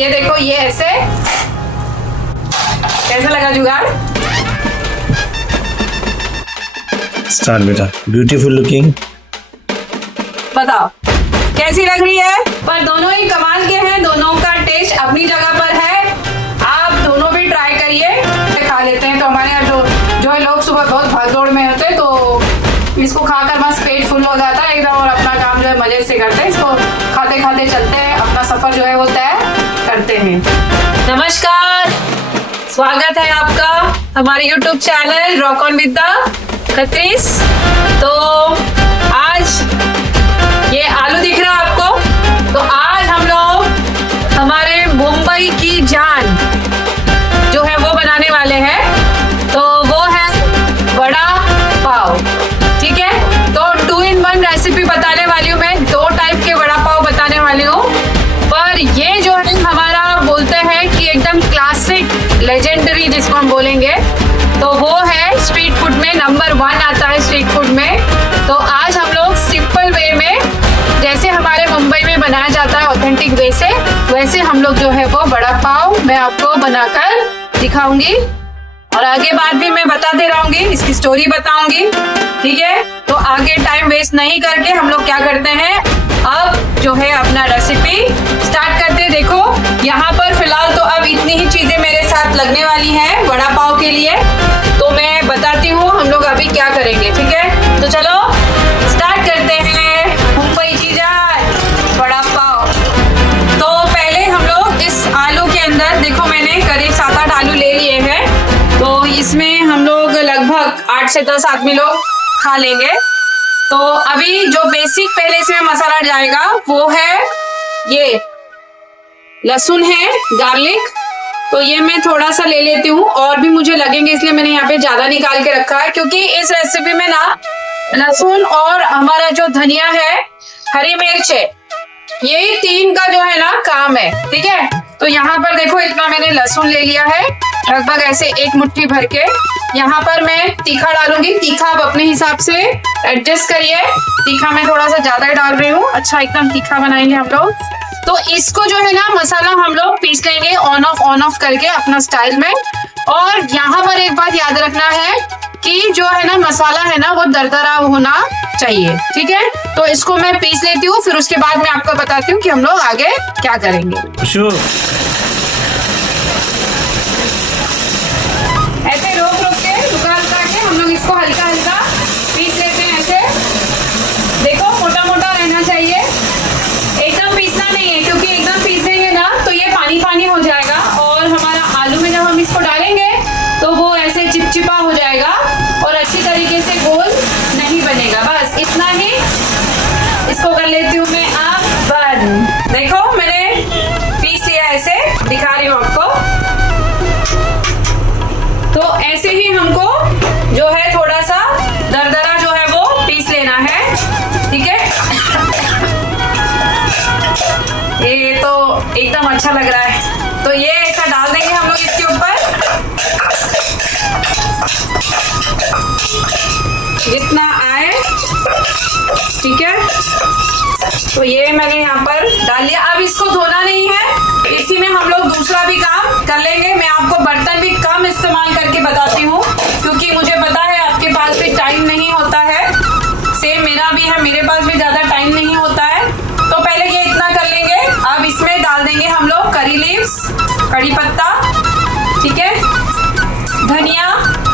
ये देखो, ये ऐसे कैसा लगा जुगाड़? स्टार्ट बेटा। Beautiful looking. बताओ कैसी लग रही है? पर दोनों ही कमाल के हैं, दोनों का टेस्ट अपनी जगह पर है। आप दोनों भी ट्राई करिए। खा लेते हैं तो हमारे यहाँ जो लोग सुबह बहुत भागदौड़ में होते हैं तो इसको खाकर बस पेट फुल हो जाता है एकदम, और अपना काम जो है मजे से करते हैं। इसको खाते खाते चलते हैं, अपना सफर जो है वो तय करते हैं। नमस्कार, स्वागत है आपका हमारे YouTube channel rock on with the Khatris. तो आज ये आलू दिख रहा है आपको, तो आज हम लोग हमारे मुंबई की जान जो है वो बनाने वाले हैं। तो वो है वड़ा पाव, ठीक है। तो 2 in 1 रेसिपी बताने वाली हूँ मैं, 2 टाइप के वड़ा पाव बताने वाली हूँ। पर ये जो है हमारा बोलते हैं कि एकदम क्लासिक लेजेंडरी जिसको हम बोलेंगे, तो वो है स्ट्रीट फूड में नंबर 1 आता है स्ट्रीट फूड में। तो आज हम लोग सिंपल वे में, जैसे हमारे मुंबई में बनाया जाता है ऑथेंटिक वे से, वैसे हम लोग जो है वो वड़ा पाव मैं आपको बनाकर दिखाऊंगी, और आगे बात भी मैं बताते रहूंगी, इसकी स्टोरी बताऊंगी, ठीक है। तो आगे टाइम वेस्ट नहीं करके हम लोग क्या करते हैं, अब जो है अपना रेसिपी स्टार्ट करते हैं। देखो यहाँ पर फिलहाल तो अब इतनी ही चीजें मेरे साथ लगने वाली हैं वड़ा पाव के लिए, तो मैं बताती हूँ हम लोग अभी क्या करेंगे, ठीक है। तो चलो स्टार्ट करते हैं मुंबई की जान वड़ा पाव। तो पहले हम लोग इस आलू के अंदर, देखो मैंने करीब 7-8 आलू ले लिए हैं, तो इसमें हम लोग लगभग 8 से 10 आदमी लोग खा लेंगे। तो अभी जो बेसिक पहले इसमें मसाला जाएगा वो है ये लहसुन है, गार्लिक। तो ये मैं थोड़ा सा ले लेती हूँ, और भी मुझे लगेंगे इसलिए मैंने यहाँ पे ज्यादा निकाल के रखा है, क्योंकि इस रेसिपी में ना लहसुन और हमारा जो धनिया है, हरी मिर्च है, ये 3 का जो है ना काम है, ठीक है। तो यहाँ पर देखो इतना मैंने लहसुन ले लिया है, लगभग ऐसे 1 मुट्ठी भर के। यहाँ पर मैं तीखा डालूंगी, तीखा आप अपने हिसाब से एडजस्ट करिए, तीखा मैं थोड़ा सा ज्यादा ही डाल रही हूँ। अच्छा एकदम तीखा बनाएंगे हम लोग। तो इसको जो है ना मसाला हम लोग पीस लेंगे ऑन ऑफ करके अपना स्टाइल में। और यहाँ पर एक बात याद रखना है कि जो है ना मसाला है ना वो दरदरा होना चाहिए, ठीक है। तो इसको मैं पीस लेती हूँ, फिर उसके बाद मैं आपको बताती हूँ कि हम लोग आगे क्या करेंगे। ऐसे रोक के रुका के हम लोग इसको हल्का हल्का पीस लेते हैं। ऐसे देखो मोटा मोटा रहना चाहिए, एकदम पीसना नहीं है, क्योंकि एकदम पीसेंगे ना तो ये पानी पानी हो जाएगा, और हमारा आलू में जब हम इसको डालेंगे तो वो ऐसे चिपचिपा हो जाएगा और अच्छी तरीके से गोल नहीं बनेगा। बस इतना ही इसको कर लेती हूँ मैं आप बंद। देखो मैंने पीस लिया, ऐसे दिखा रही हूँ आपको। तो ऐसे ही हमको जो है थोड़ा सा दरदरा जो है वो पीस लेना है, ठीक है। ये तो एकदम अच्छा लग रहा है, तो ये ऐसा डाल देंगे हम लोग इसके ऊपर, जितना आए, ठीक है। तो ये मैंने यहाँ पर डाल लिया। अब इसको धोना नहीं है, इसी में हम लोग दूसरा भी काम कर लेंगे। मैं आपको बर्तन भी कम इस्तेमाल करके बताती हूँ, क्योंकि मुझे पता है आपके पास भी टाइम नहीं होता है, सेम मेरा भी है, मेरे पास भी ज्यादा टाइम नहीं होता है। तो पहले ये इतना कर लेंगे। अब इसमें डाल देंगे हम लोग करी लीव्स, कड़ी पत्ता, ठीक है।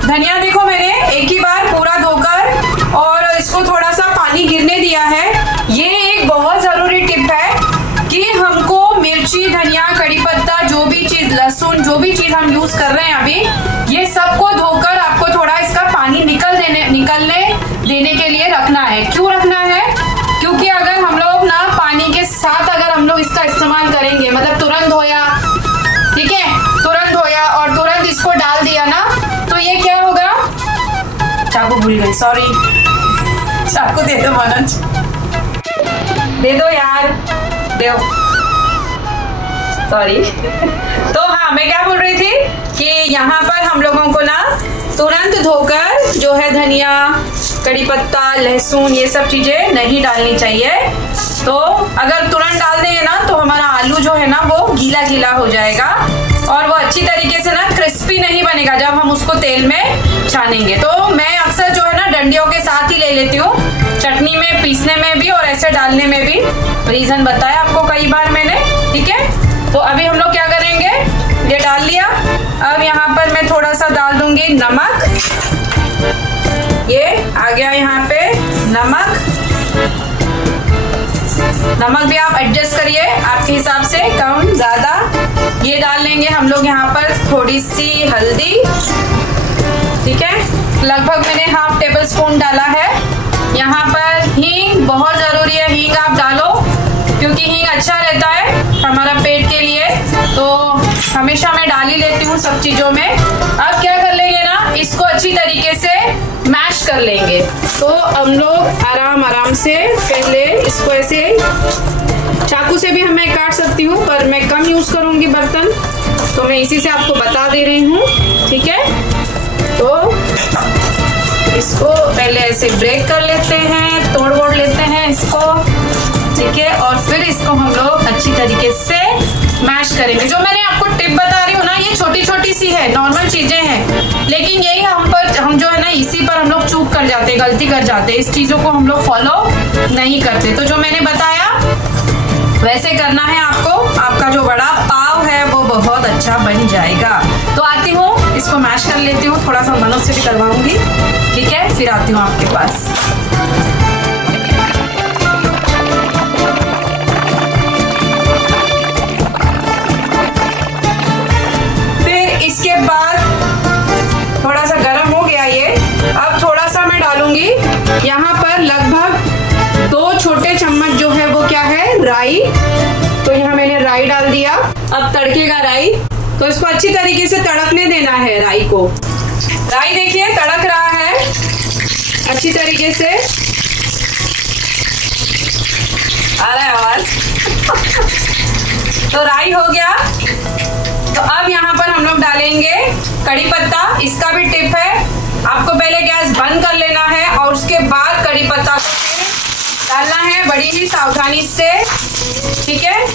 धनिया देखो मैंने एक ही बार पूरा धोकर और इसको थोड़ा सा पानी गिरने दिया है। ये एक बहुत जरूरी टिप है कि हमको मिर्ची, धनिया, कड़ी पत्ता, जो भी चीज, लहसुन, जो भी चीज हम यूज कर रहे हैं अभी, ये सबको धोकर आपको थोड़ा इसका पानी निकलने देने के लिए रखना है। क्यों रखना है? क्योंकि अगर हम लोग ना पानी के साथ अगर हम लोग इसका इस्तेमाल करेंगे, मतलब तुरंत धोया, ठीक है, तुरंत धोया और तुरंत इसको डाल दिया ना, तो ये क्या होगा, चाकू भूल गई, सॉरी, चाकू दे दो मनोज, दे दो यार, दे, सॉरी। तो हाँ मैं क्या बोल रही थी कि यहाँ पर हम लोगों को ना तुरंत धोकर जो है धनिया, कड़ी पत्ता, लहसुन, ये सब चीजें नहीं डालनी चाहिए। तो अगर तुरंत डाल देंगे ना तो तो हमारा आलू जो है ना वो गीला गीला हो जाएगा और वो अच्छी तरीके से ना क्रिस्पी नहीं बनेगा जब हम उसको तेल में छानेंगे। तो मैं अक्सर जो है ना डंडियों के साथ ही ले लेती हूँ, चटनी में पीसने में भी और ऐसे डालने में भी। रीजन बताया आपको कई बार मैंने, ठीक है। तो अभी हम लोग क्या करेंगे, ये डाल लिया। अब यहाँ पर मैं थोड़ा सा डाल दूंगी नमक, ये आ गया यहाँ पे नमक। नमक भी आप एडजस्ट करिए आपके हिसाब से, कम ज्यादा। ये डाल लेंगे हम लोग यहाँ पर थोड़ी सी हल्दी, ठीक है, लगभग मैंने हाफ टेबल स्पून डाला है। यहाँ पर हींग बहुत जरूरी है, हींग आप डालो क्योंकि हींग अच्छा रहता है हमारा पेट के लिए, तो हमेशा मैं डाल ही लेती हूँ सब चीजों में। अब क्या कर लेंगे ना, इसको अच्छी तरीके से मैश कर लेंगे। तो हम लोग आराम आराम से पहले इसको ऐसे, चाकू से भी मैं काट सकती हूँ पर मैं कम यूज करूंगी बर्तन, तो मैं इसी से आपको बता दे रही हूँ, ठीक है। तो इसको पहले ऐसे ब्रेक कर लेते हैं, तोड़ वोड़ लेते हैं इसको, ठीक है। और फिर इसको हम लोग अच्छी तरीके से मैश करेंगे। जो मैंने आपको टिप बता रही हूँ ना, ये छोटी छोटी सी है, नॉर्मल चीजें हैं, लेकिन यही हम जो है ना इसी पर हम लोग चूक कर जाते हैं, गलती कर जाते हैं, इस चीजों को हम लोग फॉलो नहीं करते। तो जो मैंने बताया वैसे करना है आपको, आपका जो बड़ा पाव है वो बहुत अच्छा बन जाएगा। तो आती हूँ, इसको मैश कर लेती हूँ, थोड़ा सा मनोज से भी करवाऊंगी, ठीक है, फिर आती हूँ आपके पास। इसके बाद थोड़ा सा गर्म हो गया ये, अब थोड़ा सा मैं डालूंगी यहाँ पर लगभग 2 छोटे चम्मच जो है वो क्या है, राई। तो यहाँ मैंने राई डाल दिया। अब तड़केगा राई, तो इसको अच्छी तरीके से तड़कने देना है राई को। राई देखिए तड़क रहा है अच्छी तरीके से, आ रहा है आवाज। तो राई हो गया। तो अब यहाँ पर हम लोग डालेंगे कड़ी पत्ता। इसका भी टिप है, आपको पहले गैस बंद कर लेना है और उसके बाद कड़ी पत्ता को फिर डालना है बड़ी ही सावधानी से, ठीक है।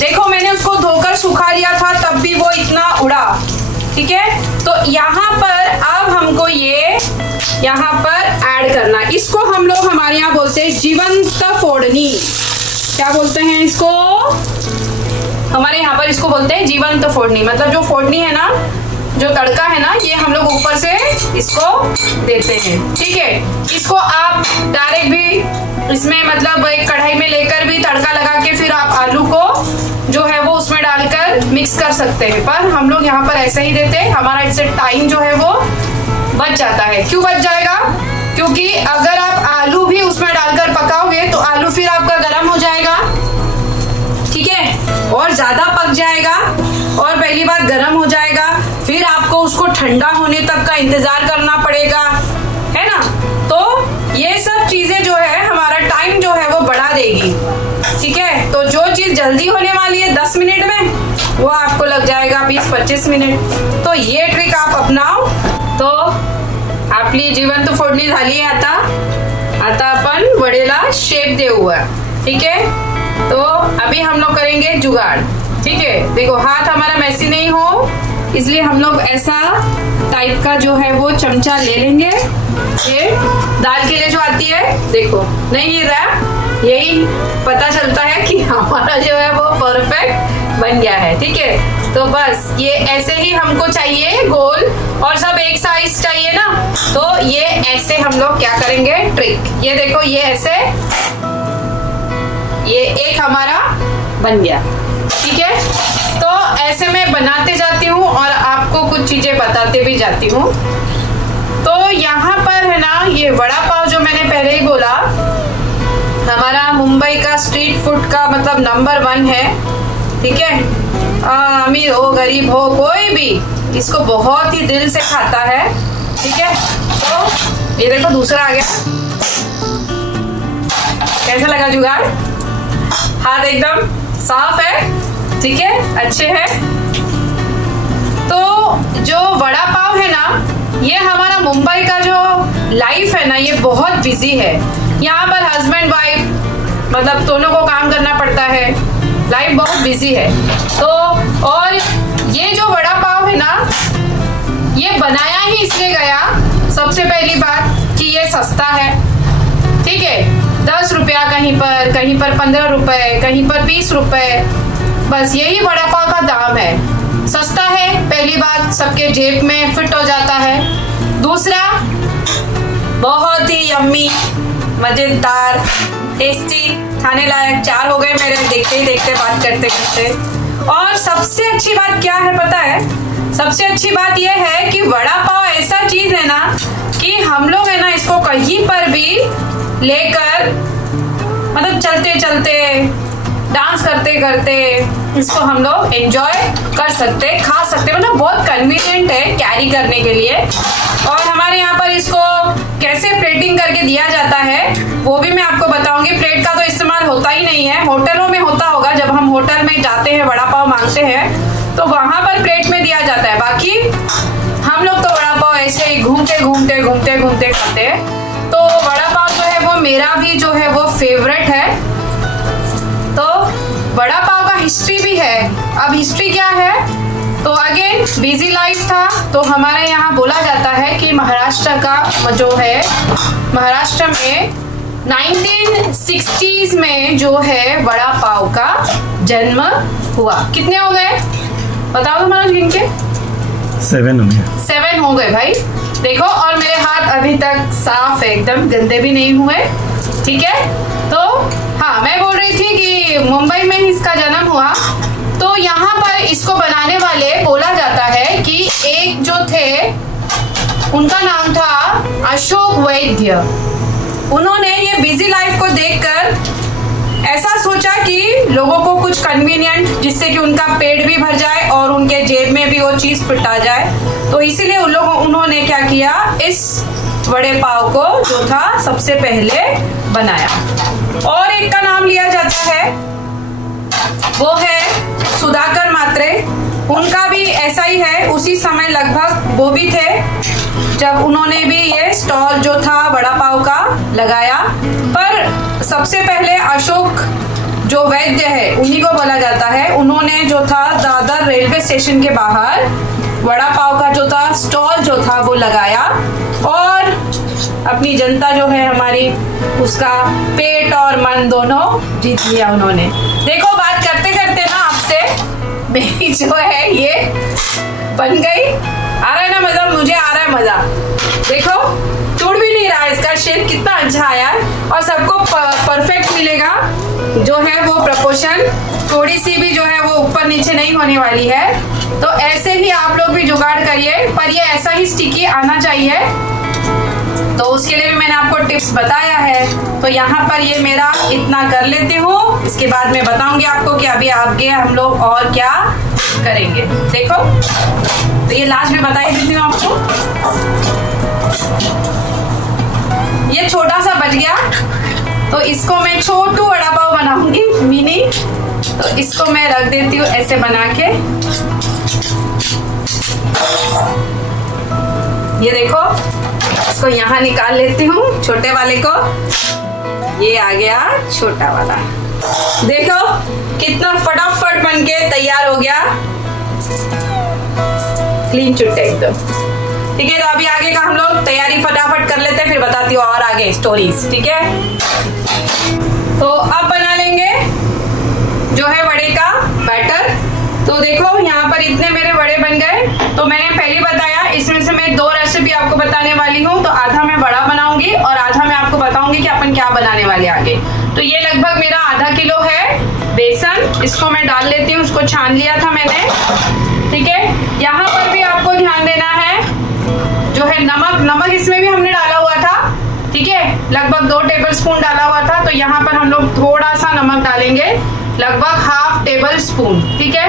देखो मैंने उसको धोकर सुखा लिया था तब भी वो इतना उड़ा, ठीक है। तो यहाँ पर अब हमको ये यहाँ पर ऐड करना, इसको हम लोग हमारे यहाँ बोलते हैं जीवंत फोड़नी। क्या बोलते हैं इसको, हमारे यहाँ पर इसको बोलते हैं जीवंत फोड़नी। मतलब जो फोड़नी है ना, जो तड़का है ना, ये हम लोग ऊपर से इसको देते हैं, ठीक है। इसको आप डायरेक्ट भी इसमें मतलब एक कढ़ाई में लेकर भी तड़का लगा के फिर आप आलू को जो है वो उसमें डालकर मिक्स कर सकते हैं, पर हम लोग यहाँ पर ऐसे ही देते हैं। हमारा इससे टाइम जो है वो बच जाता है। क्यों बच जाएगा, क्योंकि अगर आप आलू भी उसमें डालकर पकाओगे तो आलू फिर आपका गर्म हो जाएगा, ठीक है, और ज्यादा पक जाएगा और पहली बात गर्म हो जाएगा, फिर आपको उसको ठंडा होने तक का इंतजार करना पड़ेगा, है ना। तो ये सब चीजें जो है हमारा टाइम जो है वो बढ़ा देगी, ठीक है। तो जो चीज जल्दी होने वाली है 10 मिनट में, वो आपको लग जाएगा 20-25 मिनट। तो ये ट्रिक आप अपनाओ। तो आपली जिवंत फोडणी झाली आहे आता आपण वडेला शेप देऊया, ठीक है। तो अभी हम लोग करेंगे जुगाड़, ठीक है। देखो हाथ हमारा मैसी नहीं हो, इसलिए हम लोग ऐसा टाइप का जो है वो चमचा ले लेंगे। ये दाल के लिए जो आती है, देखो नहीं गिर रहा, यही पता चलता है कि हमारा जो है वो परफेक्ट बन गया है, ठीक है। तो बस ये ऐसे ही हमको चाहिए गोल, और सब एक साइज चाहिए ना, तो ये ऐसे हम लोग क्या करेंगे ट्रिक, ये देखो ये ऐसे, ये एक हमारा बन गया, ठीक है। तो ऐसे मैं बनाते जाती हूँ और आपको कुछ चीजें बताते भी जाती हूँ। तो यहाँ पर है ना, ये वड़ा पाव जो मैंने पहले ही बोला, हमारा मुंबई का स्ट्रीट फूड का मतलब नंबर 1 है, ठीक है। अमीर हो गरीब हो कोई भी इसको बहुत ही दिल से खाता है, ठीक है। तो ये देखो दूसरा आ गया, कैसा लगा जुगाड़, हाथ एकदम साफ है, ठीक है, अच्छे हैं। तो जो वड़ा पाव है ना, ये हमारा मुंबई का जो लाइफ है ना, ये बहुत बिजी है। यहाँ पर हस्बैंड वाइफ मतलब दोनों को काम करना पड़ता है, लाइफ बहुत बिजी है। तो और ये जो वड़ा पाव है ना, ये बनाया ही इसलिए गया, सबसे पहली बात कि ये सस्ता है, ठीक है। 10 रुपया कहीं पर 15 रुपए, कहीं पर 20 रुपए, बस यही वड़ा पाव का दाम है। सस्ता है, पहली बात, सबके जेब में फिट हो जाता है। दूसरा, बहुत ही यम्मी, मजेदार, टेस्टी, खाने लायक। 4 हो गए मेरे देखते ही देखते, बात करते करते। और सबसे अच्छी बात क्या है पता है? सबसे अच्छी बात यह है कि वड़ा पाव ऐसा चीज है ना कि हम लोग है ना इसको कहीं पर भी लेकर, मतलब चलते चलते, डांस करते करते इसको हम लोग एंजॉय कर सकते, खा सकते, मतलब बहुत कन्वीनियंट है कैरी करने के लिए। और हमारे यहाँ पर इसको कैसे प्लेटिंग करके दिया जाता है वो भी मैं आपको बताऊंगी। प्लेट का तो इस्तेमाल होता ही नहीं है, होटलों में होता होगा, जब हम होटल में जाते हैं वड़ा पाव मांगते हैं तो वहां पर प्लेट में दिया जाता है। बाकी हम लोग तो वड़ा पाव ऐसे ही घूमते घूमते घूमते घूमते खाते हैं। तो वड़ा पाव जो है वो मेरा भी जो है वो फेवरेट है। तो वड़ा पाव का हिस्ट्री भी है। अब हिस्ट्री क्या है? तो अगेन बिजी लाइफ था, तो हमारे यहाँ बोला जाता है कि महाराष्ट्र का जो है, महाराष्ट्र में 1960s में जो है वड़ा पाव का जन्म हुआ। कितने हो गए बताओ तो मनोज, गिन के? 7 हो गए। 7 हो गए भाई, देखो। और मेरे हाथ अभी तक साफ है, एकदम गंदे भी नहीं हुए, ठीक है। तो हाँ, मैं बोल रही थी कि मुंबई में ही इसका जन्म हुआ। तो यहाँ पर इसको बनाने वाले बोला जाता है कि एक जो थे उनका नाम था अशोक वैद्य। उन्होंने ये बिजी लाइफ को देखकर ऐसा सोचा कि लोगों को कुछ कन्वीनियंट, जिससे कि उनका पेट भी भर जाए और उनके जेब में भी वो चीज फिट आ जाए, तो इसीलिए उन्होंने क्या किया, इस वड़े पाव को जो था सबसे पहले बनाया। और एक का नाम लिया जाता है, वो है सुधाकर मात्रे। उनका भी ऐसा ही है, उसी समय लगभग वो भी थे जब उन्होंने भी ये स्टॉल जो था वड़ा पाव का लगाया। पर सबसे पहले अशोक जो वैद्य है उन्हीं को बोला जाता है। उन्होंने जो था दादर रेलवे स्टेशन के बाहर वड़ा पाव का जो था स्टॉल जो था वो लगाया और अपनी जनता जो है हमारी, उसका पेट और मन दोनों जीत लिया उन्होंने। देखो, बात करते करते ना आपसे मेरी जो है ये बन गई। आ रहा है ना मजा? मुझे आ रहा है मजा। देखो, टूट भी नहीं रहा, इसका शेप कितना अच्छा आया है और सबको परफेक्ट मिलेगा जो है वो प्रपोर्शन, थोड़ी सी भी जो है वो ऊपर नीचे नहीं होने वाली है। तो ऐसे ही आप लोग भी जुगाड़ करिए, पर ये ऐसा ही स्टिकी आना चाहिए। तो उसके लिए भी मैंने आपको टिप्स बताया है। तो यहाँ पर ये मेरा इतना कर लेती हूँ, इसके बाद मैं बताऊंगी आपको कि अभी आगे हम लोग और क्या करेंगे। देखो, तो ये लास्ट में बता ही देती हूँ आपको। ये छोटा सा बच गया, तो इसको मैं छोटू वड़ा पाव बनाऊंगी, मिनी। तो इसको मैं रख देती हूँ ऐसे बना के। ये देखो, इसको यहाँ निकाल लेती हूँ, छोटे वाले को। ये आ गया छोटा वाला। देखो कितना फटाफट बनके तैयार हो गया, क्लीन चुट्टे एकदम। ठीक है, तो अभी आगे का हम लोग तैयारी फटाफट कर लेते हैं, फिर बताती हूँ और आगे स्टोरीज। ठीक है, तो अब बना लेंगे जो है वड़े का बैटर। तो देखो यहाँ पर इतने मेरे वड़े बन गए। तो मैंने पहले बताया, इसमें से मैं 2 रेसिपी आपको बताने वाली हूँ। तो आधा मैं वड़ा बनाऊंगी और आधा मैं आपको बताऊंगी कि अपन क्या बनाने वाले आगे। तो ये लगभग मेरा आधा किलो है बेसन, इसको मैं डाल लेती हूँ। उसको छान लिया था मैंने। ठीक है, यहाँ पर भी आपको ध्यान देना है जो है नमक इसमें भी हमने डाला हुआ था। ठीक है, लगभग 2 टेबलस्पून डाला हुआ था। तो यहाँ पर हम लोग थोड़ा सा नमक डालेंगे, लगभग ½ टेबलस्पून। ठीक है,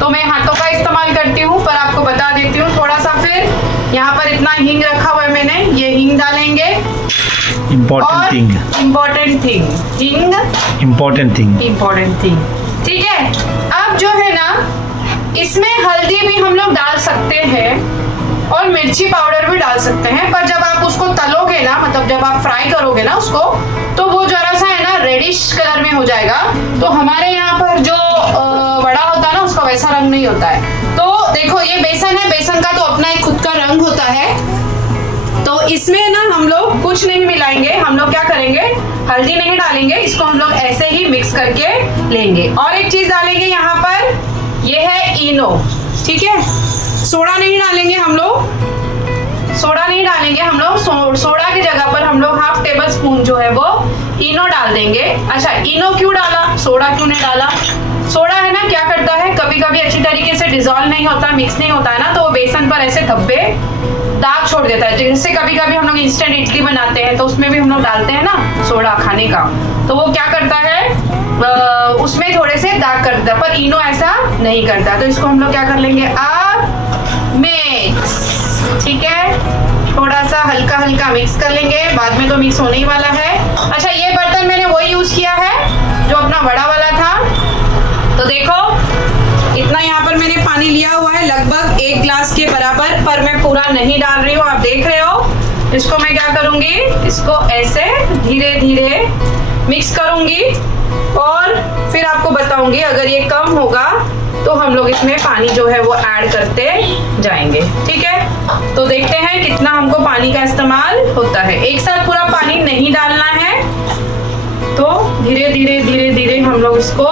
तो मैं हाथों का इस्तेमाल करती हूँ, पर आपको बता देती हूँ थोड़ा सा। फिर यहाँ पर इतना हींग रखा हुआ है मैंने, ये हींग डालेंगे। Important thing. ठीक है, अब जो है ना, इसमें हल्दी भी हम लोग डाल सकते हैं और मिर्ची पाउडर भी डाल सकते हैं। पर जब आप उसको तलोगे ना, मतलब जब आप फ्राई करोगे ना उसको, तो वो जरा सा है ना रेडिश कलर में हो जाएगा। तो हमारे यहाँ पर जो वड़ा होता है ना उसका वैसा रंग नहीं होता है। तो देखो ये बेसन है, बेसन का तो अपना एक खुद का रंग होता है। तो इसमें ना हम लोग कुछ नहीं मिलाएंगे, हम लोग क्या करेंगे, हल्दी नहीं डालेंगे, इसको हम लोग ऐसे ही मिक्स करके लेंगे। और एक चीज डालेंगे यहाँ पर, ये है इनो, ठीक है। सोडा नहीं डालेंगे हम लोग, सोडा नहीं डालेंगे हम लोग, सोडा की जगह पर हम लोग 1/2 टेबल स्पून जो है वो इनो डाल देंगे। अच्छा, इनो क्यों डाला, सोडा क्यों नहीं डाला? सोडा है ना क्या करता है, कभी कभी अच्छी तरीके से डिजोल्व नहीं होता, मिक्स नहीं होता है ना, तो वो बेसन पर ऐसे धब्बे दाग छोड़ देता है। जैसे कभी कभी हम लोग इंस्टेंट इडली बनाते हैं तो उसमें भी हम लोग डालते हैं ना सोडा खाने का, तो वो क्या करता है, उसमें थोड़े से दाग कर देता है, पर इनो ऐसा नहीं करता। तो इसको हम लोग क्या कर लेंगे अब, मिक्स, ठीक है, थोड़ा सा हल्का हल्का मिक्स कर लेंगे, बाद में तो मिक्स होने ही वाला है। अच्छा, ये बर्तन मैंने वही यूज किया है जो अपना बड़ा वाला था। तो देखो इतना यहाँ पर मैंने पानी लिया हुआ है, लगभग 1 गिलास के बराबर, पर मैं पूरा नहीं डाल रही हूँ, आप देख रहे हो। इसको मैं क्या करूंगी, इसको ऐसे धीरे धीरे मिक्स करूंगी और फिर आपको बताऊंगी अगर ये कम होगा तो हम लोग इसमें पानी जो है वो ऐड करते जाएंगे, ठीक है। तो देखते हैं कितना हमको पानी का इस्तेमाल होता है। एक साथ पूरा पानी नहीं डालना है, तो धीरे धीरे धीरे धीरे हम लोग इसको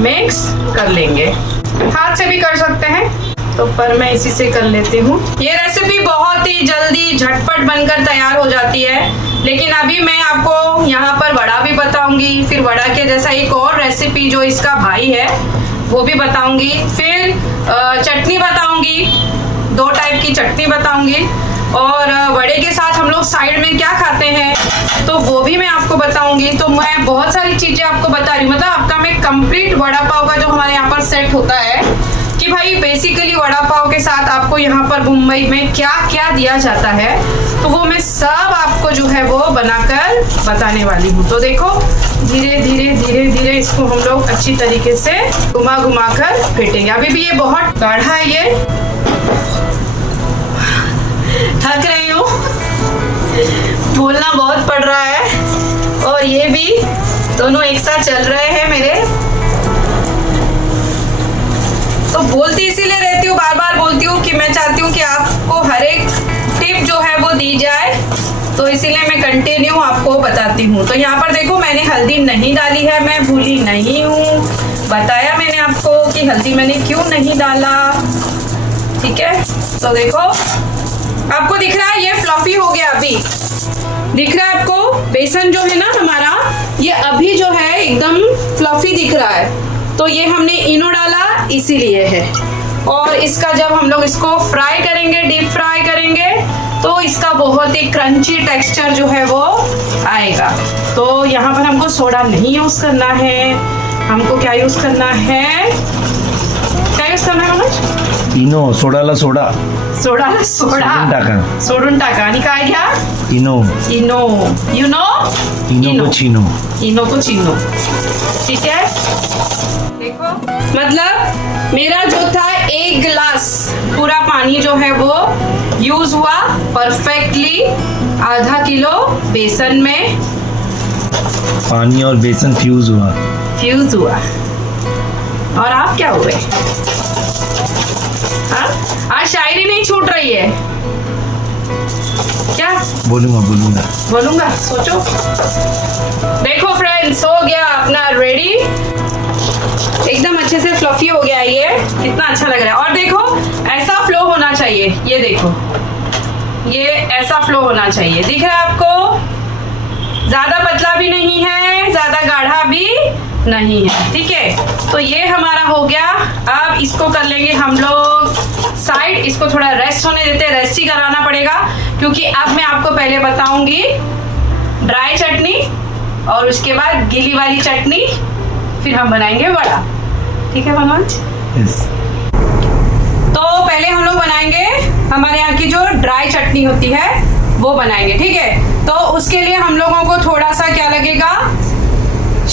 मिक्स कर लेंगे। हाथ से भी कर सकते हैं, तो पर मैं इसी से कर लेती हूँ। ये रेसिपी बहुत ही जल्दी झटपट बनकर तैयार हो जाती है, लेकिन अभी मैं आपको यहाँ पर वड़ा भी बताऊंगी, फिर वड़ा के जैसा एक और रेसिपी जो इसका भाई है वो भी बताऊंगी, फिर चटनी बताऊंगी, 2 टाइप की चटनी बताऊंगी, और वड़े के साथ हम लोग साइड में क्या खाते हैं तो वो भी मैं आपको बताऊंगी। तो मैं बहुत सारी चीजें आपको बता रही हूँ, मतलब आपका मैं कंप्लीट वड़ा पाव का जो हमारे यहाँ पर सेट होता है कि भाई बेसिकली वड़ा पाव के साथ आपको यहाँ पर मुंबई में क्या क्या दिया जाता है, तो वो मैं सब आपको जो है वो बनाकर बताने वाली हूँ। तो देखो धीरे धीरे धीरे धीरे इसको हम लोग अच्छी तरीके से घुमा घुमा कर फेंटेंगे। अभी भी ये बहुत गाढ़ा है, ये थक रही हूँ, बोलना बहुत पड़ रहा है, और ये भी दोनों एक साथ चल रहे हैं मेरे। तो बोलती इसीलिए रहती हूँ, बार बार बोलती हूँ कि मैं चाहती हूँ कि आपको हर एक टिप जो है वो दी जाए, तो इसीलिए मैं कंटिन्यू आपको बताती हूँ। तो यहाँ पर देखो मैंने हल्दी नहीं डाली है, मैं भूली नहीं हूँ, बताया मैंने आपको कि हल्दी मैंने क्यों नहीं डाला, ठीक है। तो देखो आपको दिख रहा है ये फ्लफी हो गया, अभी दिख रहा है आपको, बेसन जो है ना हमारा ये अभी जो है एकदम फ्लफी दिख रहा है, तो ये हमने इनो डाला इसीलिए है। और इसका जब हम लोग इसको फ्राई करेंगे, डीप फ्राई करेंगे, तो इसका बहुत ही क्रंची टेक्सचर जो है वो आएगा। तो यहाँ पर हमको सोडा नहीं यूज करना है, हमको क्या यूज करना है, क्या यूज करना है मनोज? इनो, सोडाला सोडा, सोडाला सोडा, सोडून टाका आणि काय घ्या, इनो, इनो, यू नो, इनो को छीनो, इनो को छीनो, ठीक है। देखो मतलब मेरा जो था 1 गिलास पूरा पानी जो है वो यूज हुआ परफेक्टली, आधा किलो बेसन में पानी और बेसन फ्यूज हुआ, और आप क्या हुए, हाँ? आज शायरी नहीं छूट रही है क्या? बोलूंगा, सोचो। देखो फ्रेंड्स, हो गया अपना रेडी, एकदम अच्छे से फ्लफी हो गया ये, कितना अच्छा लग रहा है। और देखो ऐसा फ्लो होना चाहिए, ये देखो ये ऐसा फ्लो होना चाहिए, दिख रहा है आपको, ज्यादा पतला भी नहीं है, ज्यादा गाढ़ा भी नहीं है, ठीक है। तो ये हमारा हो गया। अब इसको कर लेंगे हम लोग साइड, इसको थोड़ा रेस्ट होने देते हैं, रेस्ट ही कराना पड़ेगा, क्योंकि अब मैं आपको पहले बताऊंगी ड्राई चटनी और उसके बाद गीली वाली चटनी, फिर हम बनाएंगे वड़ा, ठीक है मनोज? yes. तो पहले हम लोग बनाएंगे हमारे यहाँ की जो ड्राई चटनी होती है वो बनाएंगे, ठीक है। तो उसके लिए हम लोगों को थोड़ा सा क्या लगेगा,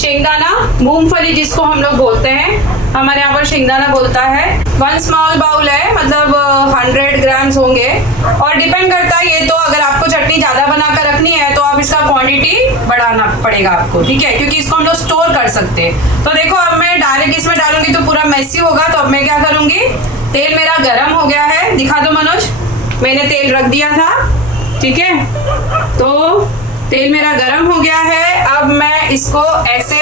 शेंगदाना, मूंगफली जिसको हम लोग बोलते हैं, हमारे यहाँ पर शेंगदाना बोलता है। 1 स्मॉल बाउल है, मतलब 100 ग्राम्स होंगे। और डिपेंड करता है, ये तो अगर आपको चटनी ज्यादा बनाकर रखनी है तो आप इसका क्वांटिटी बढ़ाना पड़ेगा आपको, ठीक है, क्योंकि इसको हम लोग स्टोर कर सकते हैं। तो देखो अब मैं डायरेक्ट इसमें डालूंगी तो पूरा मैसी होगा। तो अब मैं क्या करूंगी, तेल मेरा गर्म हो गया है, दिखा दो मनोज, मैंने तेल रख दिया था, ठीक है। तो तेल मेरा गर्म हो गया है, अब मैं इसको ऐसे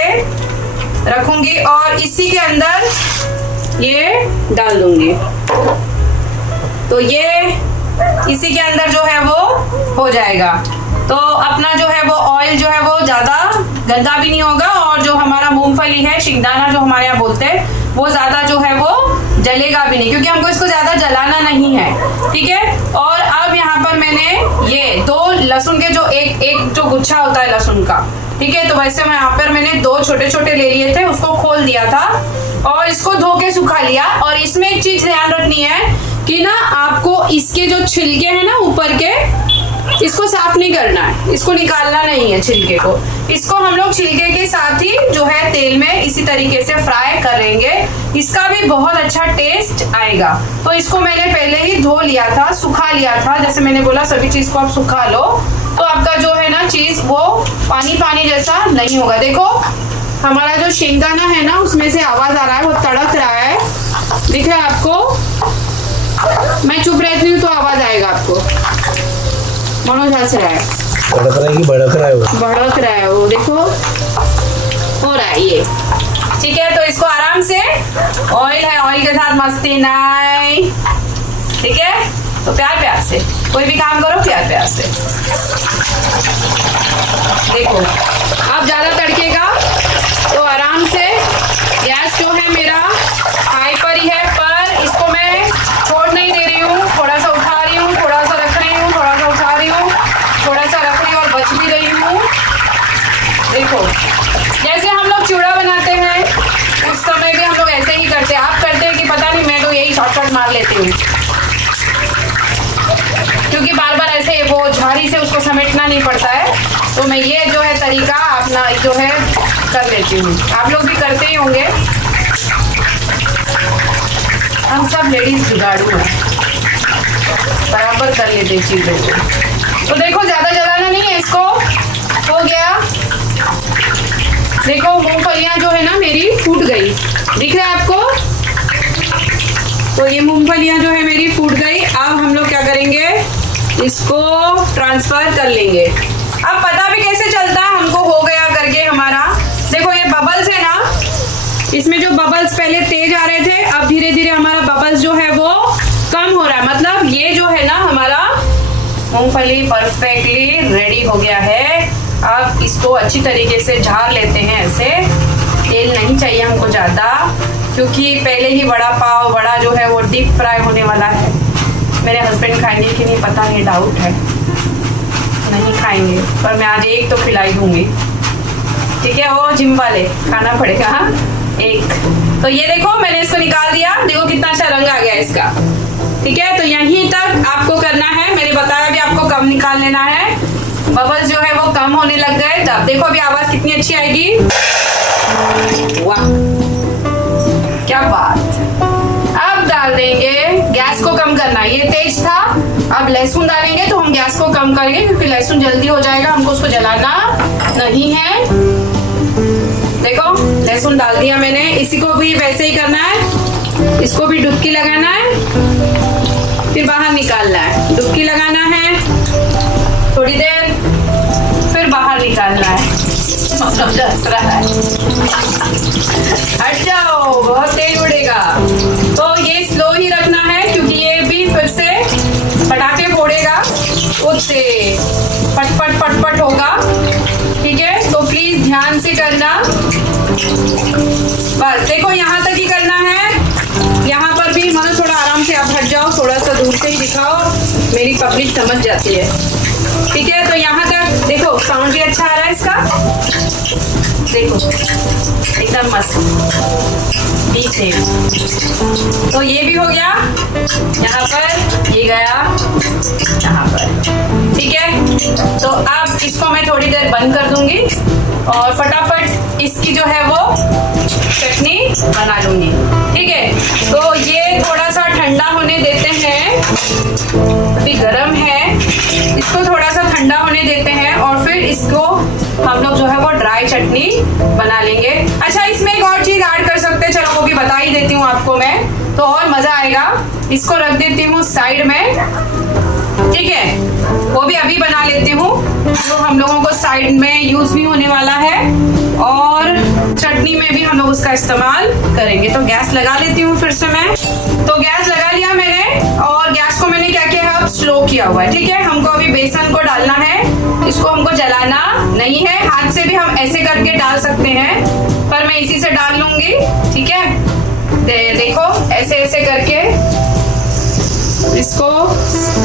रखूंगी और इसी के अंदर ये डाल दूंगी। तो ये इसी के अंदर जो है वो हो जाएगा। तो अपना जो है वो ऑयल जो है वो ज्यादा गंदा भी नहीं होगा, और जो हमारा मूंगफली है, शेंगदाना जो हमारे यहाँ बोलते हैं, वो ज्यादा जो है वो जलेगा भी नहीं, क्योंकि हमको इसको ज्यादा जलाना नहीं है, ठीक है। और अब यहाँ पर मैंने ये 2 लहसुन के जो एक जो गुच्छा होता है लहसुन का, ठीक है, तो वैसे मैं यहाँ पर मैंने 2 छोटे छोटे ले लिए थे, उसको खोल दिया था और इसको धो के सुखा लिया। और इसमें एक चीज ध्यान रखनी है कि ना आपको इसके जो छिलके हैं ना ऊपर के, इसको साफ नहीं करना है, इसको निकालना नहीं है छिलके को। इसको हम लोग छिलके के साथ ही जो है तेल में इसी तरीके से फ्राई करेंगे, इसका भी बहुत अच्छा टेस्ट आएगा। तो इसको मैंने पहले ही धो लिया था, सुखा लिया था, जैसे मैंने बोला सभी चीज को आप सुखा लो, तो आपका जो है ना चीज वो पानी पानी जैसा नहीं होगा। देखो हमारा जो शेंगदाना है ना, उसमें से आवाज आ रहा है, वो तड़क रहा है, दिख रहा है आपको। मैं चुप रहती हूँ तो आवाज आएगा आपको। मनोज हंस रहा है, भड़क रहा है कि भड़क रहा है वो? भड़क रहा है वो, देखो हो रहा है ये, ठीक है। तो इसको आराम से, ऑयल है, ऑयल के साथ मस्ती नहीं, ठीक है। तो प्यार प्यार से कोई भी काम करो, प्यार प्यार से। देखो अब ज्यादा तड़केगा तो आराम से, गैस जो है मेरा हाई पर ही है, पर इसको मैं छोड़ नहीं दे रही हूँ, थोड़ा सा उठा रही हूँ, थोड़ा सा रख रही हूँ, थोड़ा सा उठा रही हूँ, थोड़ा सा रख रही हूँ और बच भी रही हूँ। देखो जैसे हम लोग चिवड़ा बनाते हैं उस समय भी हम लोग ऐसे ही करते हैं। आप करते हैं कि पता नहीं, मैं तो यही शॉर्टकट मार लेती हूँ, क्योंकि बार बार ऐसे वो झाड़ी से उसको समेटना नहीं पड़ता है। तो मैं ये जो है तरीका अपना जो है कर लेती हूँ, आप लोग भी करते ही होंगे। हम सब लेडीज जुगाड़ू हैं, बराबर कर लेते चीजों को। तो देखो ज्यादा जलाना नहीं है इसको, हो गया। देखो मूंगफलियां जो है ना मेरी फूट गई, दिख रहा है आपको। तो ये मूंगफलियां जो है मेरी फूट गई। अब हम लोग क्या करेंगे, इसको ट्रांसफर कर लेंगे। अब पता भी कैसे चलता है हमको हो गया करके हमारा, देखो ये बबल्स है ना, इसमें जो बबल्स पहले तेज आ रहे थे, अब धीरे धीरे हमारा बबल्स जो है वो कम हो रहा है। मतलब ये जो है ना हमारा मूंगफली परफेक्टली रेडी हो गया है। अब इसको अच्छी तरीके से झाड़ लेते हैं, ऐसे तेल नहीं चाहिए हमको ज़्यादा, क्योंकि पहले ही वड़ा पाव बड़ा जो है वो डीप फ्राई होने वाला है। मेरे हस्बैंड खाएंगे कि नहीं पता नहीं, डाउट है, नहीं खाएंगे, पर मैं आज एक तो खिलाई दूंगी, ठीक है। वो जिम वाले खाना पड़ेगा, हाँ एक। तो ये देखो मैंने इसको निकाल दिया, देखो कितना अच्छा रंग आ गया इसका, ठीक है। तो यहीं तक आपको करना है, मैंने बताया भी आपको कम निकाल लेना है। बबल्स जो है वो कम होने लग गए, तब देखो अभी आवाज कितनी अच्छी आएगी, वाह क्या बात। अब डाल देंगे, गैस को कम करना, ये तेज था। अब लहसुन डालेंगे तो हम गैस को कम करेंगे, क्योंकि लहसुन जल्दी हो जाएगा, हमको उसको जलाना नहीं है। देखो लहसुन डाल दिया मैंने, इसी को भी वैसे ही करना है, इसको भी डुबकी लगाना है, फिर बाहर निकालना है, डुबकी लगाना है थोड़ी देर, फिर बाहर निकालना है। हट जाओ, बहुत तेज उड़ेगा। तो ये स्लो ही रखना है, क्योंकि ये भी फिर से पटाखे फोड़ेगा, उससे पट पट पट पट होगा, ठीक है। तो प्लीज ध्यान से करना, बस देखो यहाँ तक ही करना है। यहाँ पर भी मतलब थोड़ा आराम से आप हट जाओ, थोड़ा सा दूर से ही दिखाओ, मेरी पब्लिक समझ जाती है, ठीक है। तो यहाँ तक देखो साउंड भी अच्छा आ रहा है इसका, देखो एकदम मस्त ठीक है। तो ये भी हो गया, यहाँ पर ये गया यहाँ पर, ठीक है। तो अब इसको मैं थोड़ी देर बंद कर दूंगी और फटाफट इसकी जो है वो चटनी बना लूंगी, ठीक है। तो ये थोड़ा सा ठंडा होने देते हैं, अभी गर्म है, इसको थोड़ा सा ठंडा होने देते हैं और फिर इसको हम लोग जो है वो ड्राई चटनी बना लेंगे। अच्छा, इसमें एक और चीज ऐड कर सकते हैं, चलो वो भी बता ही देती हूँ आपको मैं, तो और मजा आएगा। इसको रख देती हूँ साइड में, ठीक है, वो भी अभी बना लेती हूँ, तो हम लोगों को साइड में यूज भी होने वाला है और चटनी में भी हम लोग उसका इस्तेमाल करेंगे। तो गैस लगा लेती हूँ फिर से मैं। तो गैस लगा लिया मैंने और गैस को मैंने क्या किया है, अब स्लो किया हुआ है, ठीक है। हमको अभी बेसन को डालना है, इसको हमको जलाना नहीं है, हाथ से भी हम ऐसे करके डाल सकते हैं, पर मैं इसी से डाल लूंगी, ठीक है। देखो ऐसे ऐसे करके इसको,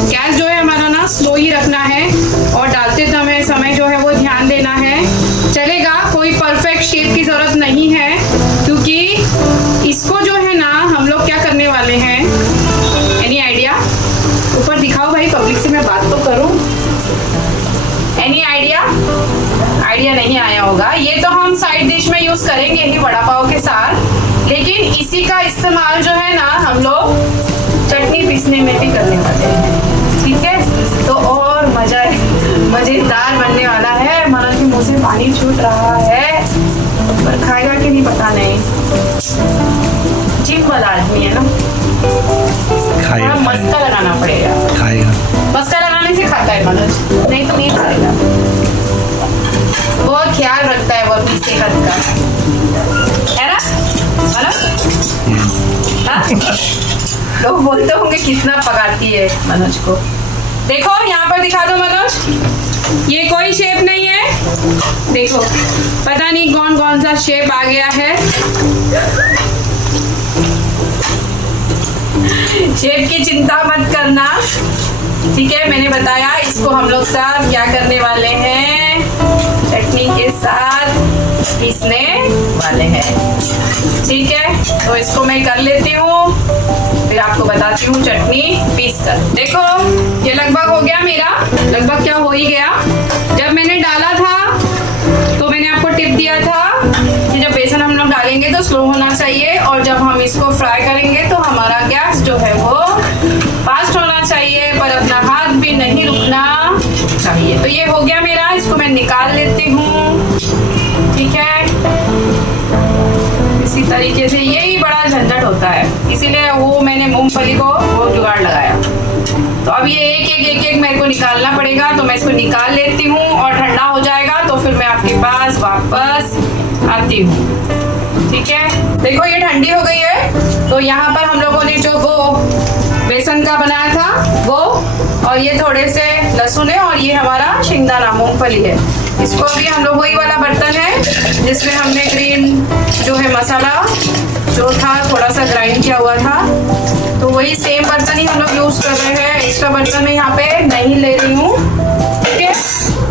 गैस जो है हमारा ना स्लो ही रखना है और डालते समय जो है वो ध्यान देना है। चलेगा, कोई परफेक्ट शेप की जरूरत नहीं है, क्योंकि इसको जो है ना हम लोग क्या करने वाले हैं, एनी आइडिया? ऊपर दिखाओ भाई, पब्लिक से मैं बात तो करूं। Any idea? आइडिया नहीं आया होगा। ये तो हम साइड डिश में यूज करेंगे ही वड़ा पाव के साथ, लेकिन इसी का इस्तेमाल जो है ना हम लोग चटनी पीसने में भी करने वाले हैं, ठीक है। तो और मजेदार बनने वाला है। मनोज के मुंह से पानी छूट रहा है, पर खाएगा कि नहीं पता नहीं, जिम वाला आदमी है ना, थोड़ा मस्का लगाना पड़ेगा। खाएगा, मस्का लगाने से खाता है मनोज, नहीं तो नहीं खाएगा। बहुत ख्याल रखता है वो अपनी सेहत का, है ना मनोज? लोग बोलते होंगे कितना पकाती है मनोज को। देखो यहाँ पर दिखा दो मनोज, ये कोई शेप नहीं है, देखो पता नहीं कौन कौन सा शेप आ गया है। शेप की चिंता मत करना, ठीक है। मैंने बताया इसको हम लोग सब क्या करने वाले हैं, चटनी के साथ पीसने वाले हैं, ठीक है। तो इसको मैं कर लेती हूँ, फिर आपको बताती हूँ चटनी पीस कर। देखो ये लगभग हो गया मेरा, लगभग क्या हो ही गया। जब मैंने डाला था तो मैंने आपको टिप दिया था कि जब बेसन हम लोग डालेंगे तो स्लो होना चाहिए, और जब हम इसको फ्राई करेंगे तो हमारा गैस जो है वो फास्ट होना चाहिए, पर अपना हाथ भी नहीं रुकना चाहिए। तो ये हो गया मेरा, इसको मैं निकाल लेती हूँ, ठीक है। इसी तरीके से, यही बड़ा झंझट होता है, इसीलिए वो मैंने मूंगफली को वो जुगाड़ लगाया। तो अब ये एक मेरे को निकालना पड़ेगा, तो मैं इसको निकाल लेती हूँ और ठंडा हो जाएगा तो फिर मैं आपके पास वापस आती हूँ, ठीक है। देखो ये ठंडी हो गई है, तो यहाँ पर हम लोगों ने जो वो बेसन का बनाया था वो, और ये थोड़े से लहसुन है और ये हमारा शिंगदाना मूंगफली है। इसको भी हम लोग, वही वाला बर्तन है जिसमें हमने ग्रीन जो है मसाला जो था थोड़ा सा ग्राइंड किया हुआ था, तो वही सेम बर्तन ही हम लोग यूज कर रहे हैं। एक्स्ट्रा बर्तन मैं यहाँ पे नहीं ले रही हूँ, ठीक है।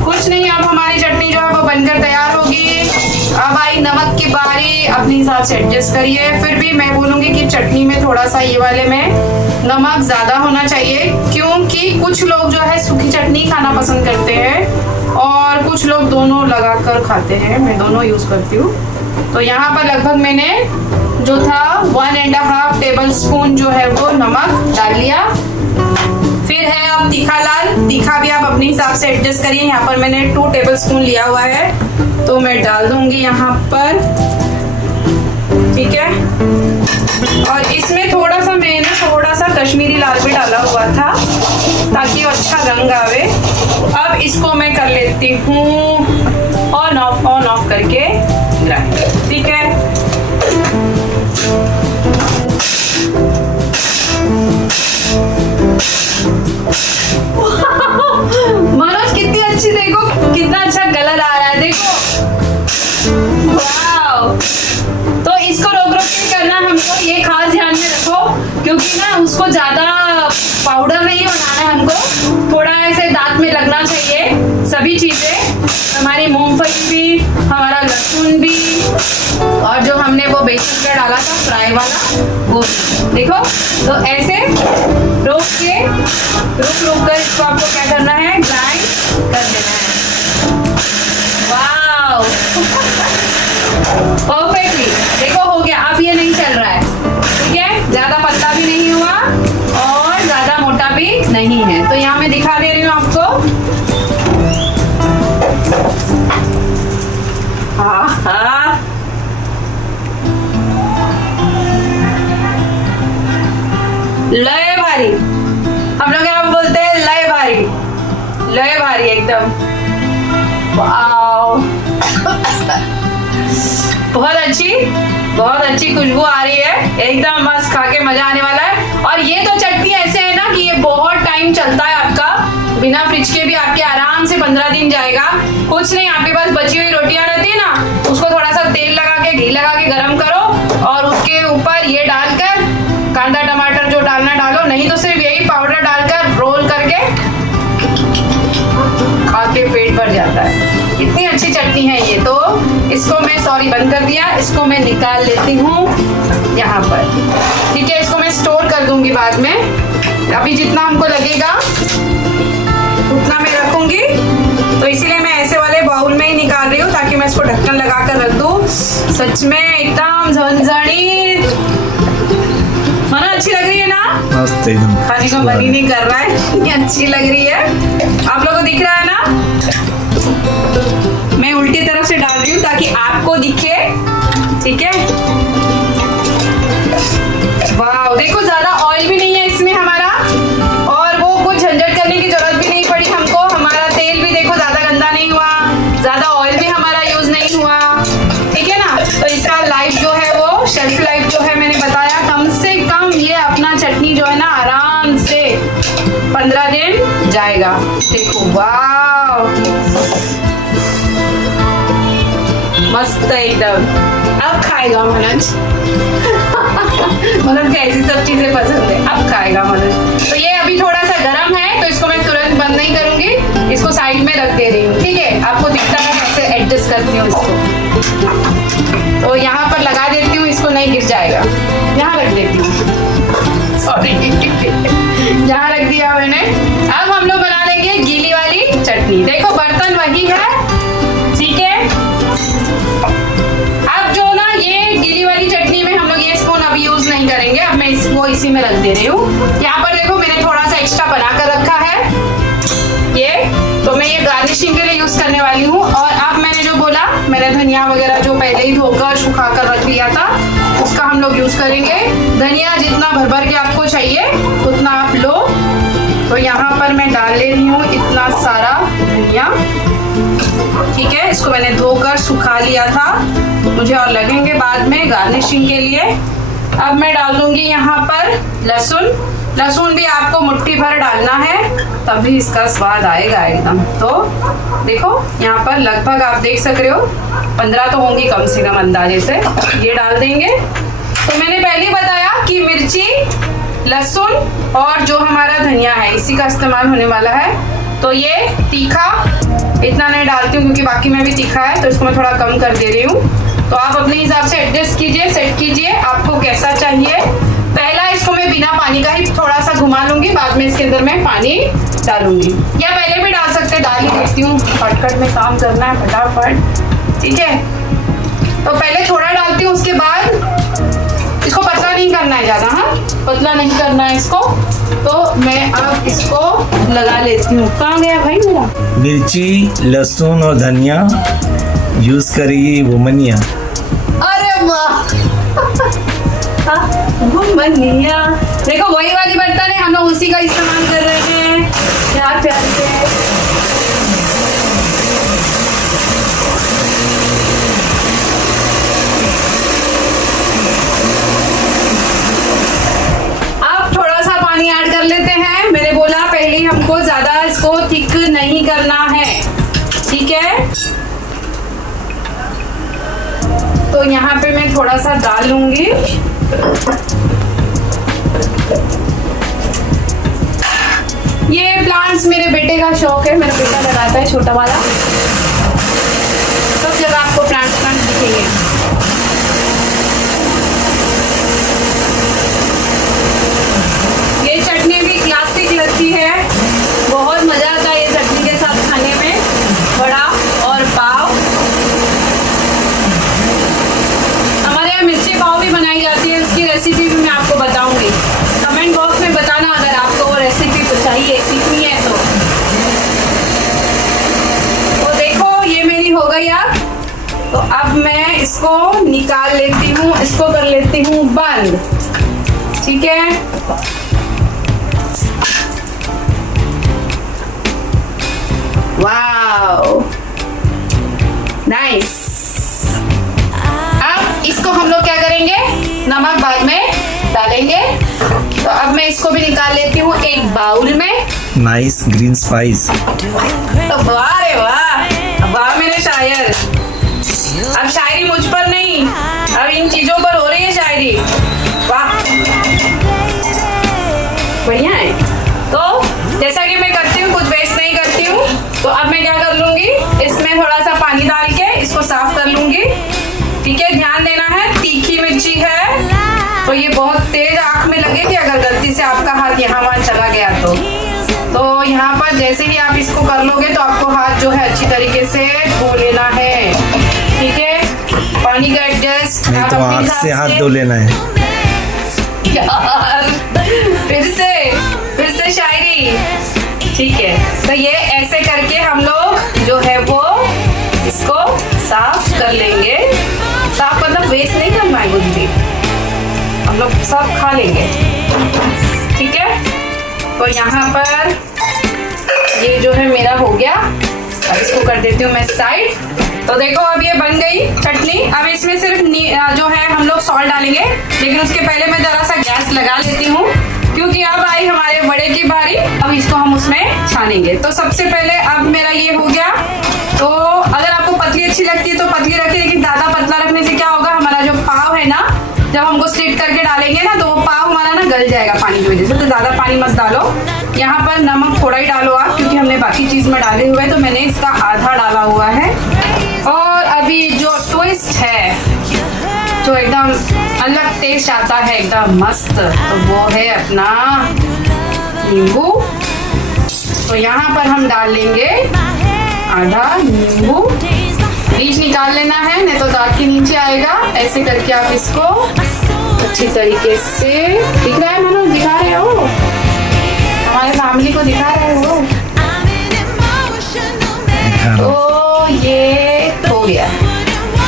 कुछ नहीं, अब हमारी चटनी जो है वो बनकर तैयार होगी। अब आई नमक की बारी, अपने हिसाब से एडजस्ट करिए। फिर भी मैं बोलूंगी कि चटनी में थोड़ा सा ये वाले में नमक ज्यादा होना चाहिए, क्योंकि कुछ लोग जो है सूखी चटनी खाना पसंद करते हैं और कुछ लोग दोनों लगाकर खाते हैं। मैं दोनों यूज करती हूँ। तो यहाँ पर लगभग मैंने जो था 1.5 टेबल स्पून जो है वो नमक डाल लिया। फिर है अब तीखा लाल, तीखा भी आप अपने हिसाब से एडजस्ट करिए। यहाँ पर मैंने 2 टेबल स्पून लिया हुआ है, तो मैं डाल दूंगी यहाँ पर, ठीक है। और इसमें थोड़ा सा मैंने कश्मीरी लाल भी डाला हुआ था ताकि अच्छा रंग आवे। अब इसको मैं कर लेती हूँ ऑन ऑफ करके ग्राइंड, ठीक है। मनोज कितनी अच्छी, देखो कितना अच्छा कलर आ रहा है, देखो वाव। तो इसको रोक के करना हमको, ये खास ध्यान में रखो, क्योंकि ना उसको ज्यादा पाउडर नहीं बनाना है हमको, थोड़ा ऐसे दांत में लगना चाहिए सभी चीजें, हमारी मूंगफली भी, हमारा लहसुन भी, और जो हमने वो बेसन का डाला था फ्राई वाला वो भी। देखो, तो ऐसे रोक कर इसको आपको क्या करना है, ग्राइंड कर देना है। वाओ परफेक्टली, देखो हो गया। अब ये नहीं चल रहा है, ठीक है, ज्यादा पतला भी नहीं हुआ और ज्यादा मोटा भी नहीं है। तो यहाँ मैं दिखा दे रही हूँ आपको। हाँ, लय भारी, हम लोग यहाँ बोलते हैं लय भारी, लय भारी एकदम। वाओ बहुत अच्छी खुशबू आ रही है, एकदम मस्त, खा के मजा आने वाला है। और ये तो चटनी ऐसे है ना कि ये बहुत टाइम चलता है आपका, बिना फ्रिज के भी आपके आराम से 15 दिन जाएगा। कुछ नहीं, आपके पास बची हुई रोटियां रहती है ना, उसको थोड़ा सा तेल लगा के, घी लगा के गरम करो और उसके ऊपर ये डालकर, कांदा टमाटर जो डालना डालो, नहीं तो सिर्फ यही पाउडर डालकर रोल करके खा के पेट भर जाता है। इतनी अच्छी चटनी है ये। तो इसको मैं, सॉरी बंद कर दिया, इसको मैं निकाल लेती हूँ यहाँ पर, ठीक है। इसको मैं स्टोर कर दूंगी बाद में, अभी जितना हमको लगेगा उतना मैं रखूंगी, तो इसीलिए मैं ऐसे वाले बाउल में ही निकाल रही हूँ ताकि मैं इसको ढक्कन लगा कर रख दूँ। सच में एकदम झनझनी, माना अच्छी लग रही है ना, मस्त एकदम, खाने को मन ही नहीं कर रहा है, इतनी अच्छी लग रही है। आप लोगों को दिख रहा है ना, मैं उल्टी तरफ से डाल रही हूँ ताकि आपको दिखे, ठीक है। वाह, देखो ज्यादा ऑयल भी नहीं है इसमें हमारा, और वो कुछ झंझट करने की जरूरत भी नहीं पड़ी हमको। हमारा तेल भी देखो ज्यादा गंदा नहीं हुआ, ज्यादा ऑयल भी हमारा यूज नहीं हुआ, ठीक है ना। तो इसका लाइफ जो है, वो शेल्फ लाइफ जो है, मैंने बताया कम से कम ये अपना चटनी जो है ना आराम से 15 दिन जाएगा। देखो वाह, मस्त एकदम। अब खाएगा मनोज मनोज को ऐसी सब चीजें पसंद है, अब खाएगा मनोज। तो ये अभी थोड़ा सा गर्म है, तो इसको मैं तुरंत बंद नहीं करूंगी, इसको साइड में रख दे रही हूँ, ठीक है। आपको दिखता है कैसे एडजस्ट करती हूँ इसको, तो यहाँ पर लगा देती हूँ, इसको नहीं गिर जाएगा, यहाँ रख देती हूँ, सॉरी यहाँ रख दिया मैंने। अब हम लोग बना लेंगे गीली वाली चटनी। देखो बर्तन वही है, ठीक है। अब जो ना ये गीली वाली चटनी में हम लोग ये स्पून अभी यूज नहीं करेंगे, अब मैं इसको इसी में रख दे रही हूँ। यहाँ पर देखो मैंने थोड़ा सा एक्स्ट्रा बना कर रखा है ये, तो मैं ये गार्निशिंग के लिए यूज करने वाली हूँ। और अब मैंने जो बोला, मैंने धनिया वगैरह जो पहले ही धोकर सुखा कर रख लिया था, उसका हम लोग यूज करेंगे। धनिया जितना भर भर के आपको चाहिए उतना आप लो। तो यहाँ पर मैं डाल ले रही हूँ इतना सारा धनिया, ठीक है। इसको मैंने धोकर सुखा लिया था, मुझे और लगेंगे बाद में गार्निशिंग के लिए। अब मैं डाल दूंगी यहाँ पर लहसुन। लहसुन भी आपको मुट्ठी भर डालना है, तभी इसका स्वाद आएगा एकदम। तो देखो यहाँ पर लगभग आप देख सक रहे हो 15 तो होंगी कम से कम अंदाजे से, ये डाल देंगे। तो मैंने पहले बताया कि मिर्ची, लहसुन और जो हमारा धनिया है इसी का इस्तेमाल होने वाला है। तो ये तीखा इतना नहीं डालती हूँ क्योंकि बाकी में भी तीखा है, तो इसको मैं थोड़ा कम कर दे रही हूँ। तो आप अपने हिसाब से एडजस्ट कीजिए, सेट कीजिए आपको कैसा चाहिए। पहला इसको मैं बिना पानी का ही थोड़ा सा घुमा लूंगी, बाद में इसके अंदर मैं पानी डालूंगी, या पहले भी डाल सकते, डाल ही देती हूँ, शॉर्टकट में काम करना है फटाफट, ठीक है। तो पहले थोड़ा डालती हूँ, उसके बाद इसको पतला नहीं करना है ज्यादा, हाँ पतला नहीं करना है इसको। तो मैं अब इसको लगा लेती हूँ। कहाँ गया भाई मेरा? मिर्ची, लहसुन और धनिया यूज करेगी वुमनिया। अरे वाह वुमनिया, देखो वही वाली बर्तन है, हम लोग उसी का इस्तेमाल कर रहे हैं प्यार प्यार से। पानी ऐड कर लेते हैं। मैंने बोला पहले हमको ज्यादा इसको थिक नहीं करना है, ठीक है। तो यहाँ पे मैं थोड़ा सा डाल लूंगी। ये प्लांट्स मेरे बेटे का शौक है, मेरा बेटा लगाता आता है छोटा वाला, सब जगह आपको प्लांट दिखेंगे। ये चटनी भी क्लासिक लगती है, बहुत मजा आता है ये चटनी के साथ खाने में, वड़ा और पाव। हमारे यहाँ मिर्ची पाव भी बनाई जाती है, उसकी रेसिपी भी मैं आपको बताऊंगी। कमेंट बॉक्स में बताना अगर आपको वो रेसिपी चाहिए, सीखनी है तो देखो ये मेरी हो गई अब। तो अब मैं इसको निकाल लेती हूँ, इसको कर लेती हूँ बंद, ठीक है। Wow nice. अब इसको हम लोग क्या करेंगे, नमक बाद में डालेंगे। तो अब मैं इसको भी निकाल लेती हूँ एक बाउल में। Nice green spice. तो वाह रे वाह, वाह मेरे शायर। अब शायरी मुझ पर नहीं, अब इन चीजों पर हो रही है शायरी। वाह बढ़िया है। तो जैसा कि मैं करती हूँ, कुछ वेस्ट नहीं करती हूँ। तो अब मैं क्या कर लूंगी, इसमें थोड़ा सा पानी डाल के इसको साफ कर लूंगी, ठीक है। ध्यान देना है, तीखी मिर्ची है तो ये बहुत तेज आंख में लगेगी अगर गलती से आपका हाथ यहाँ वहाँ चला गया तो यहाँ पर जैसे ही आप इसको कर लोगे तो आपको हाथ जो है अच्छी तरीके से धो लेना है, ठीक है। पानी का एडजस्ट नहीं तो आँख से हाथ धो लेना है यार। फिर से शायरी, ठीक है। तो ये ऐसे करके हम लोग जो है वो इसको साफ कर लेंगे। साफ मतलब वेस्ट नहीं करना है कुछ भी, हम लोग सब खा लेंगे, ठीक है। तो यहाँ पर ये जो है मेरा हो गया, अब इसको कर देती हूँ मैं साइड। तो देखो अब ये बन गई चटनी। अब इसमें सिर्फ जो है हम लोग सॉल्ट डालेंगे, लेकिन उसके पहले मैं जरा सा गैस लगा लेती हूँ क्योंकि अब आई हमारे बड़े की बारी। अब इसको हम उसमें छानेंगे। तो सबसे पहले अब मेरा ये हो गया। तो अगर आपको पतली अच्छी लगती है तो पतली रखिए, लेकिन ज्यादा पतला रखने से क्या होगा, हमारा जो पाव है ना, जब हमको स्लिट करके डालेंगे ना तो वो पाव हमारा ना गल जाएगा पानी की वजह से। तो ज्यादा पानी मत डालो। यहाँ पर नमक थोड़ा ही डालो आप, क्योंकि हमने बाकी चीज में डाले हुए, तो मैंने इसका आधा डाला हुआ है। और अभी जो ट्विस्ट है, जो एकदम अलग टेस्ट आता है, एकदम मस्त, तो वो है अपना नींबू। तो यहाँ पर हम डाल लेंगे आधा नींबू। बीज निकाल लेना है, नहीं तो दांत के नीचे आएगा। ऐसे करके आप इसको अच्छी तरीके से, दिख रहा है मनोज, दिखा रहे हो, हमारे फैमिली को दिखा रहे हो। तो ये हो गया,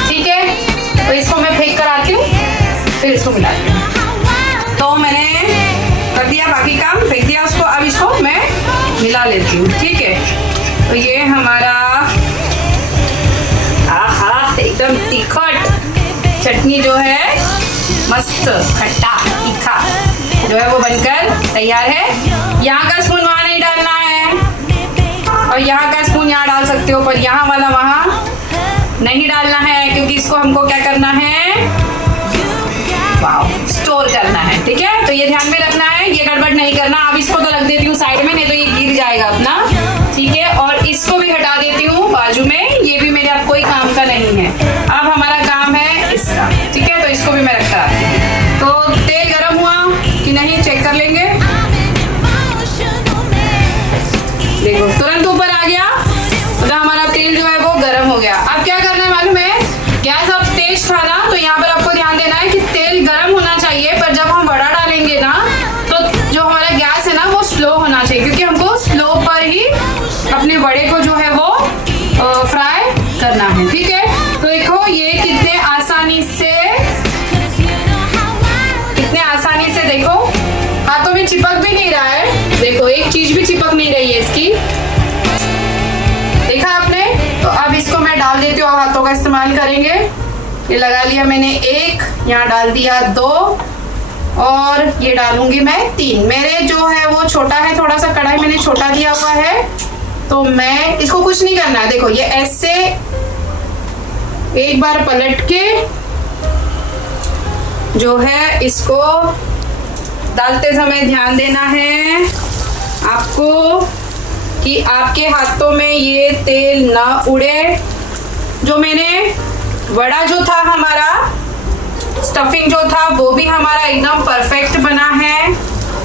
ठीक है। तो इसको मैं फेंक कर आती हूँ, फिर इसको मिलाती हूँ। तो मैंने कर दिया बाकी काम, फेंक दिया उसको। अब इसको मैं मिला लेती हूँ, ठीक है। तो ये हमारा एकदम तीखट चटनी जो है, मस्त खट्टा तीखा जो है वो बनकर तैयार है। यहाँ का स्पून वहाँ नहीं डालना है, और यहाँ का स्पून यहाँ डाल सकते हो, पर यहाँ वाला वहाँ नहीं डालना है, क्योंकि इसको हमको क्या करना है, स्टोर करना है, ठीक है। तो ये ध्यान में रखना है, ये गड़बड़ नहीं करना। अब इसको तो रख देती हूँ साइड में, नहीं तो ये गिर जाएगा अपना, ठीक है। और इसको भी हटा देती हूँ बाजू में, ये भी मेरे अब कोई काम का नहीं है। अब हमारा काम है इसका, ठीक है। तो इसको भी मैं रखता हूँ। तो तेल गरम हुआ कि नहीं चेक कर लेंगे। देखो तुरंत ऊपर आ गया, तो हमारा तेल जो है वो गरम हो गया। अब क्या करना है मालूम है, गैस अब तेज था ना, तो यहाँ पर आपको ध्यान देना है कि तेल गरम होना चाहिए, पर जब हम वड़ा डालेंगे ना, तो जो हमारा गैस है ना वो स्लो होना चाहिए, क्योंकि हमको स्लो पर ही अपने वड़े को जो है वो फ्राई करना है, ठीक है। तो देखो ये कितने आसानी से देखो हाथों में चिपक भी नहीं रहा है। देखो एक चीज भी चिपक नहीं रही है इसकी, देखा आपने। तो अब इसको मैं डाल देती हूँ, हाथों का इस्तेमाल करेंगे। ये लगा लिया मैंने एक, यहाँ डाल दिया 2, और ये डालूंगी मैं 3। मेरे जो है वो छोटा है, थोड़ा सा कढ़ाई मैंने छोटा दिया हुआ है, तो मैं इसको कुछ नहीं करना है। देखो ये ऐसे एक बार पलट के जो है इसको डालते समय ध्यान देना है आपको कि आपके हाथों में ये तेल ना उड़े। जो मैंने वड़ा जो था हमारा स्टफिंग जो था वो भी हमारा एकदम परफेक्ट बना है।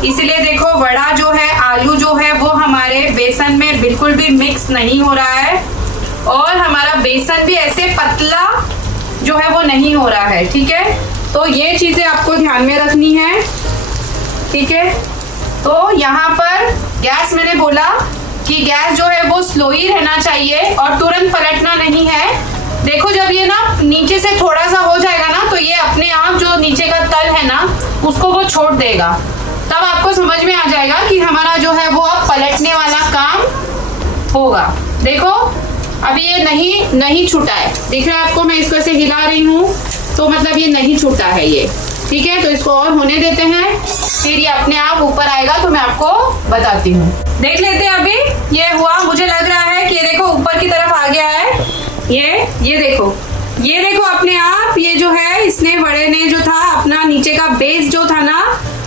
इसलिए देखो वड़ा जो है, आलू जो है वो हमारे बेसन में बिल्कुल भी मिक्स नहीं हो रहा है और हमारा बेसन भी ऐसे पतला जो है वो नहीं हो रहा है। ठीक है, तो ये चीजें आपको ध्यान में रखनी है। ठीक है, तो यहाँ पर गैस मैंने बोला कि गैस जो है वो स्लो ही रहना चाहिए और तुरंत पलटना नहीं है। देखो जब ये ना नीचे से थोड़ा सा हो जाएगा ना तो ये अपने आप जो नीचे का तल है ना उसको वो छोड़ देगा। तब आपको समझ में आ जाएगा कि हमारा जो है वो अब पलटने वाला काम होगा। देखो अभी ये नहीं छूटा है, दिख रहा है आपको, मैं इसको ऐसे हिला रही हूँ तो मतलब ये नहीं छूटा है ये। ठीक है, तो इसको और होने देते हैं, फिर ये अपने आप ऊपर आएगा तो मैं आपको बताती हूँ। देख लेते हैं अभी ये हुआ। मुझे लग रहा है कि ये देखो ऊपर की तरफ आ गया है। ये देखो अपने आप ये जो है इसने वड़े ने जो था अपना नीचे का बेस जो था ना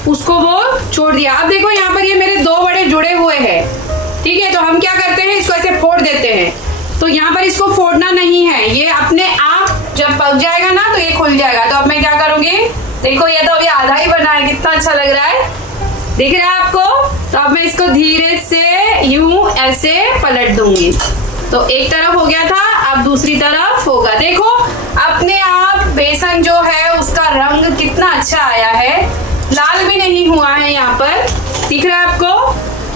उसको वो छोड़ दिया। अब देखो यहाँ पर ये मेरे दो वड़े जुड़े हुए हैं। ठीक है, तो हम क्या करते हैं, इसको ऐसे फोड़ देते हैं। तो यहाँ पर इसको फोड़ना नहीं है, ये अपने आप जब पक जाएगा ना तो ये खुल जाएगा। तो अब मैं क्या करूंगी, देखो ये तो अभी आधा ही बना है, कितना अच्छा लग रहा है, दिख रहा है आपको। तो अब मैं इसको धीरे से यूं ऐसे पलट दूंगी। तो एक तरफ हो गया था, अब दूसरी तरफ होगा। देखो अपने आप बेसन जो है उसका रंग कितना अच्छा आया है, लाल भी नहीं हुआ है। यहाँ पर दिख रहा है आपको,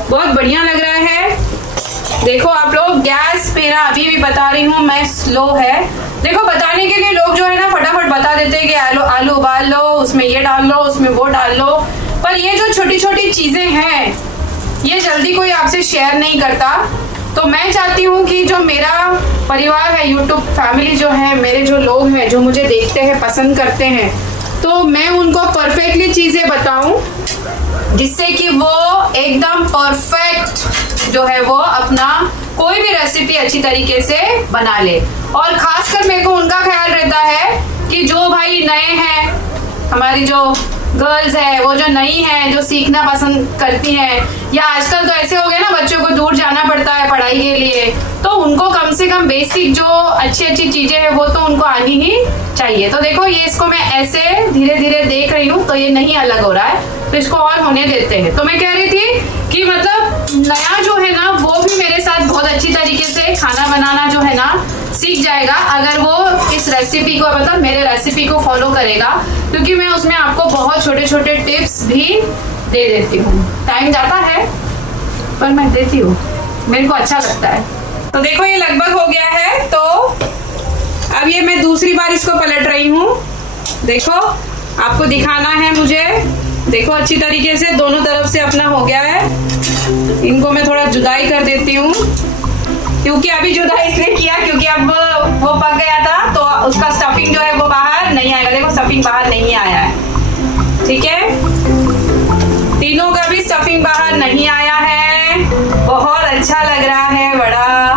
बहुत बढ़िया लग रहा है। देखो आप लोग गैस मेरा अभी भी बता रही हूँ मैं स्लो है। देखो बताने के लिए लोग जो है ना फटाफट बता देते हैं कि आलू उबाल लो, उसमें ये डाल लो, उसमें वो डाल लो, पर ये जो छोटी छोटी चीजें हैं ये जल्दी कोई आपसे शेयर नहीं करता। तो मैं चाहती हूँ कि जो मेरा परिवार है, यूट्यूब फैमिली जो है, मेरे जो लोग हैं जो मुझे देखते हैं, पसंद करते हैं, तो मैं उनको परफेक्टली चीजें बताऊं जिससे कि वो एकदम परफेक्ट जो है वो अपना कोई भी रेसिपी अच्छी तरीके से बना ले। और खासकर मेरे को उनका ख्याल रहता है कि जो भाई नए हैं, हमारी जो गर्ल्स है वो जो नई हैं, जो सीखना पसंद करती हैं, या आजकल तो ऐसे हो गए ना बच्चों को दूर जाना पड़ता है पढ़ाई के लिए, तो उनको कम से कम बेसिक जो अच्छी अच्छी चीजें हैं वो तो उनको आनी ही चाहिए। तो देखो ये इसको मैं ऐसे धीरे धीरे देख रही हूँ तो ये नहीं अलग हो रहा है, तो इसको और होने देते हैं। तो मैं कह रही थी कि मतलब नया जो है ना वो भी मेरे साथ बहुत अच्छी तरीके से खाना बनाना जो है ना सीख जाएगा अगर वो इस रेसिपी को, मतलब मेरे रेसिपी को फॉलो करेगा, क्योंकि मैं उसमें आपको बहुत छोटे छोटे टिप्स भी दे देती हूँ। टाइम जाता है पर मैं देती हूँ, मेरे को अच्छा लगता है। तो देखो ये लगभग हो गया है, तो अब ये मैं दूसरी बार इसको पलट रही हूँ। देखो आपको दिखाना है मुझे, देखो अच्छी तरीके से दोनों तरफ से अपना हो गया है। इनको मैं थोड़ा जुदाई कर देती हूँ, क्योंकि अभी जुदाई इसलिए किया क्योंकि अब वो पक गया था तो उसका स्टफिंग जो है वो बाहर नहीं आएगा। देखो स्टफिंग बाहर नहीं आया है। ठीक है, तीनों का भी स्टफिंग बाहर नहीं आया है। बहुत अच्छा लग रहा है वड़ा,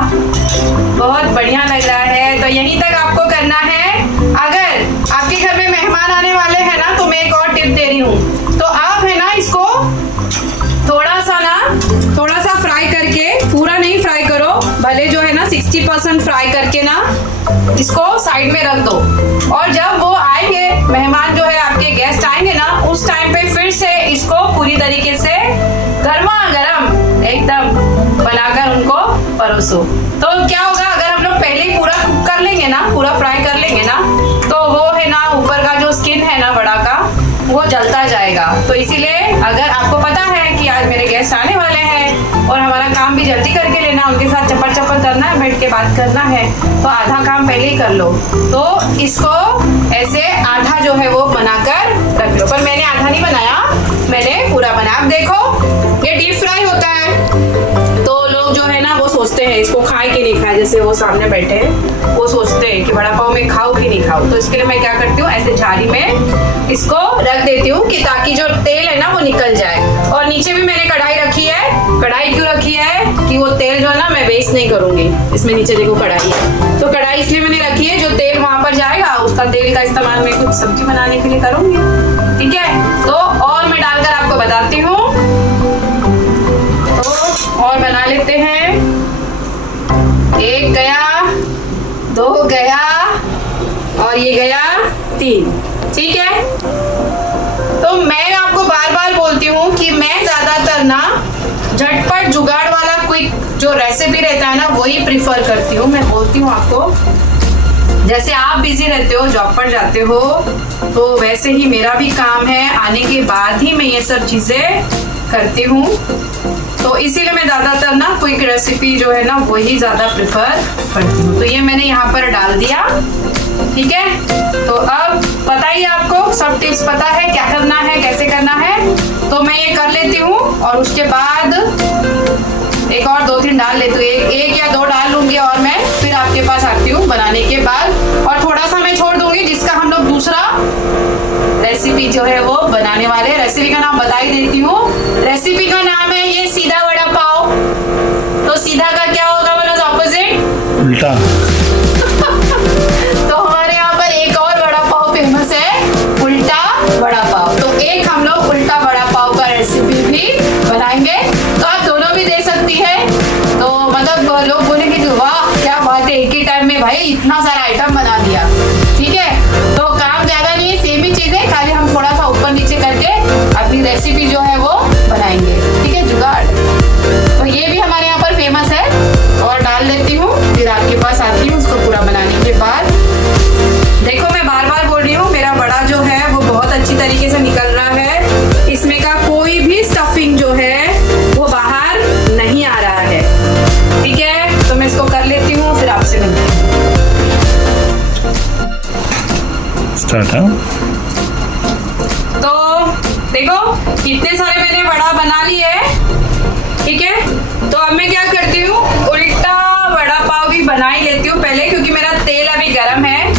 बहुत बढ़िया लग रहा है। तो यहीं तक आपको करना है। अगर आपके घर में मेहमान आने वाले हैं ना तो मैं एक और टिप दे रही हूँ, तो आप है ना इसको थोड़ा सा फ्राई करके, पूरा नहीं फ्राई करो, भले जो है ना 60% फ्राई करके ना इसको साइड में रख दो। और जब वो आएंगे मेहमान जो है आपके गेस्ट आएंगे ना, उस टाइम पे फिर से इसको पूरी तरीके से गर्मा गर्म एकदम बनाकर उनको परोसो। तो क्या होगा, अगर हम लोग पहले ही पूरा कुक कर लेंगे ना, पूरा फ्राई कर लेंगे ना, तो वो है ना ऊपर का जो स्किन है ना वड़ा का वो जलता जाएगा। तो इसीलिए अगर आपको पता है कि आज मेरे गेस्ट आने वाले हैं और हमारा काम भी जल्दी करके लेना, उनके साथ चप्पल चप्पल करना है, बैठ के बात करना है, तो आधा काम पहले ही कर लो। तो इसको ऐसे आधा जो है वो बनाकर रख लो। पर मैंने आधा नहीं बनाया, मैंने पूरा बनाया। अब देखो ये डीप फ्राई होता है तो लोग जो है ना वो सोचते हैं इसको खाए कि नहीं खाए, जैसे वो सामने बैठे हैं वो सोचते हैं कि वड़ा पाव में खाओ कि नहीं खाओ। तो इसके लिए मैं क्या करती हूँ, ऐसे झाड़ी में इसको रख देती हूँ कि ताकि जो तेल है ना वो निकल जाए। और नीचे भी मैंने कढ़ाई रखी है। कढ़ाई क्यों रखी है कि वो तेल जो है ना मैं वेस्ट नहीं करूंगी। इसमें नीचे देखो कढ़ाई है, तो कढ़ाई इसलिए मैंने रखी है, जो तेल वहां पर जाएगा उसका तेल का इस्तेमाल मैं कुछ सब्जी बनाने के लिए करूंगी। ठीक है, तो और मैं डालकर आपको बताती हूँ। तो और बना लेते हैं। 2 गया और ये गया 3। ठीक है, तो मैं आपको बार बार बोलती हूँ कि मैं ज्यादातर ना झटपट जुगाड़ वाला क्विक जो रेसिपी रहता है ना वही प्रिफर करती हूँ। मैं बोलती हूँ आपको, जैसे आप बिजी रहते हो, जॉब पर जाते हो, तो वैसे ही मेरा भी काम है, आने के बाद ही मैं ये सब चीजें करती हूँ। तो इसीलिए मैं ज्यादातर ना क्विक रेसिपी जो है ना वही ज्यादा प्रिफर करती हूँ। तो ये मैंने यहाँ पर डाल दिया। ठीक है, तो अब पता ही आपको सब टिप्स पता है क्या करना है, कैसे करना है। तो मैं ये कर लेती हूँ और उसके बाद एक और 2-3 डाल लेती हूँ, एक या 2 डाल लूंगी और मैं फिर आपके पास आती हूँ बनाने के बाद। और थोड़ा सा मैं छोड़ दूंगी जिसका हम लोग दूसरा रेसिपी जो है वो बनाने वाले। रेसिपी का नाम बता ही देती हूँ। रेसिपी का नाम है ये सीधा वड़ा पाव। तो सीधा का क्या होगा मनोज? ऑपोजिट, उल्टा। तो हमारे यहाँ पर एक और वड़ा पाव फेमस है, उल्टा वड़ा पाव। तो एक हम लोग उल्टा वड़ा पाव का रेसिपी भी बनाएंगे। तो आप दोनों भी दे सकती है। तो मतलब लोग बोलेंगे कि वाह क्या बात है, एक ही टाइम में भाई इतना सारा आइटम बना दिया। ठीक है, तो काम ज्यादा नहीं है, सेम ही चीज है, खाली हम थोड़ा सा ऊपर नीचे करके अपनी रेसिपी जो है वो बनाएंगे। ठीक है, जुगाड़। तो ये भी हमारे यहाँ पर फेमस है और डाल लेती हूँ, फिर आपके पास आती हूँ उसको पूरा बनाने के बाद। देखो मैं बार बार बोल रही हूँ, मेरा वड़ा जो है वो बहुत अच्छी तरीके से निकल रहा है। इसमें का कोई भी स्टफिंग जो है वो बाहर नहीं आ रहा है। ठीक है, तो मैं इसको कर लेती हूँ, फिर आपसे मिलती हूँ। स्टार्ट। तो देखो कितने सारे मैंने वड़ा बना लिए है। ठीक है, तो अब मैं क्या करती हूँ, उल्टा वड़ा पाव भी बना ही लेती हूँ पहले, क्योंकि मेरा तेल अभी गर्म है।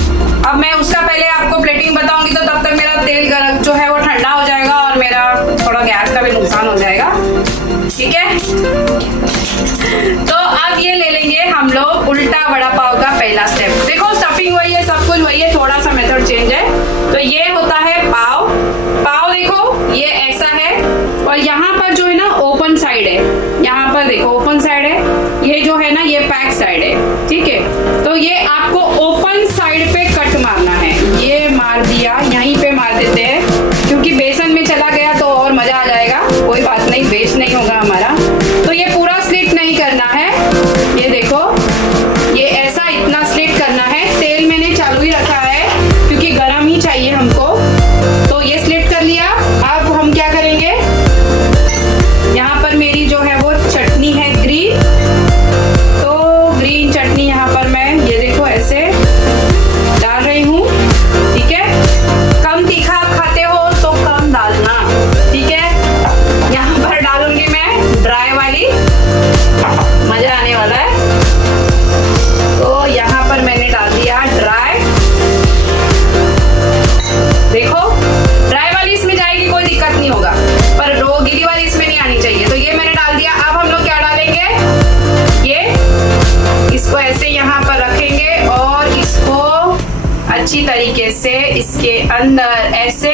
अब मैं उसका पहले आपको प्लेटिंग बताऊंगी, तो तब तक मेरा तेल गर्म जो है वो ठंडा हो जाएगा और मेरा थोड़ा गैस का भी नुकसान हो जाएगा। ठीक है, तो अब ये ले लेंगे हम लोग उल्टा वड़ा पाव का पहला स्टेप। देखो स्टफिंग वही है, सब कुछ वही है, थोड़ा सा मेथड चेंज है। तो ये होता है पाव। पाव देखो ये ऐसा है और यहाँ पर जो है ना ओपन साइड है, यहाँ पर देखो ओपन साइड है, ये जो है ना ये पैक साइड है। ठीक है, तो ये आपको ओपन साइड पे कट मारना है। ये मार दिया, यहीं पे मार देते हैं, क्योंकि बेसन में चला गया तो और मजा आ जाएगा। कोई बात नहीं, वेस्ट नहीं होगा हमारा। तो ये पूरा स्लिट नहीं करना है, ये देखो ये ऐसा इतना स्लिट करना है। तेल मैंने चालू ही रखा है क्योंकि गरम ही चाहिए हमको। तो ये स्लिट कर लिया। अब हम क्या करेंगे, यहाँ पर मेरी जो है वो चटनी है ग्रीन, तो ग्रीन चटनी यहाँ पर मैं ये देखो ऐसे डाल रही हूँ। ठीक है, कम तीखा आप खाते हो तो कम डालना। ठीक है, यहाँ पर डालूंगी मैं ड्राई वाली, मजा आने वाला है। तो यहाँ पर मैंने डाल दिया ड्राई। देखो ड्राई वाली इसमें जाएगी, कोई दिक्कत नहीं होगा, पर रो गीली वाली इसमें नहीं आनी चाहिए। तो ये मैंने डाल दिया। अब हम लोग क्या डालेंगे, ये इसको ऐसे यहाँ पर रखेंगे और इसको अच्छी तरीके से इसके अंदर ऐसे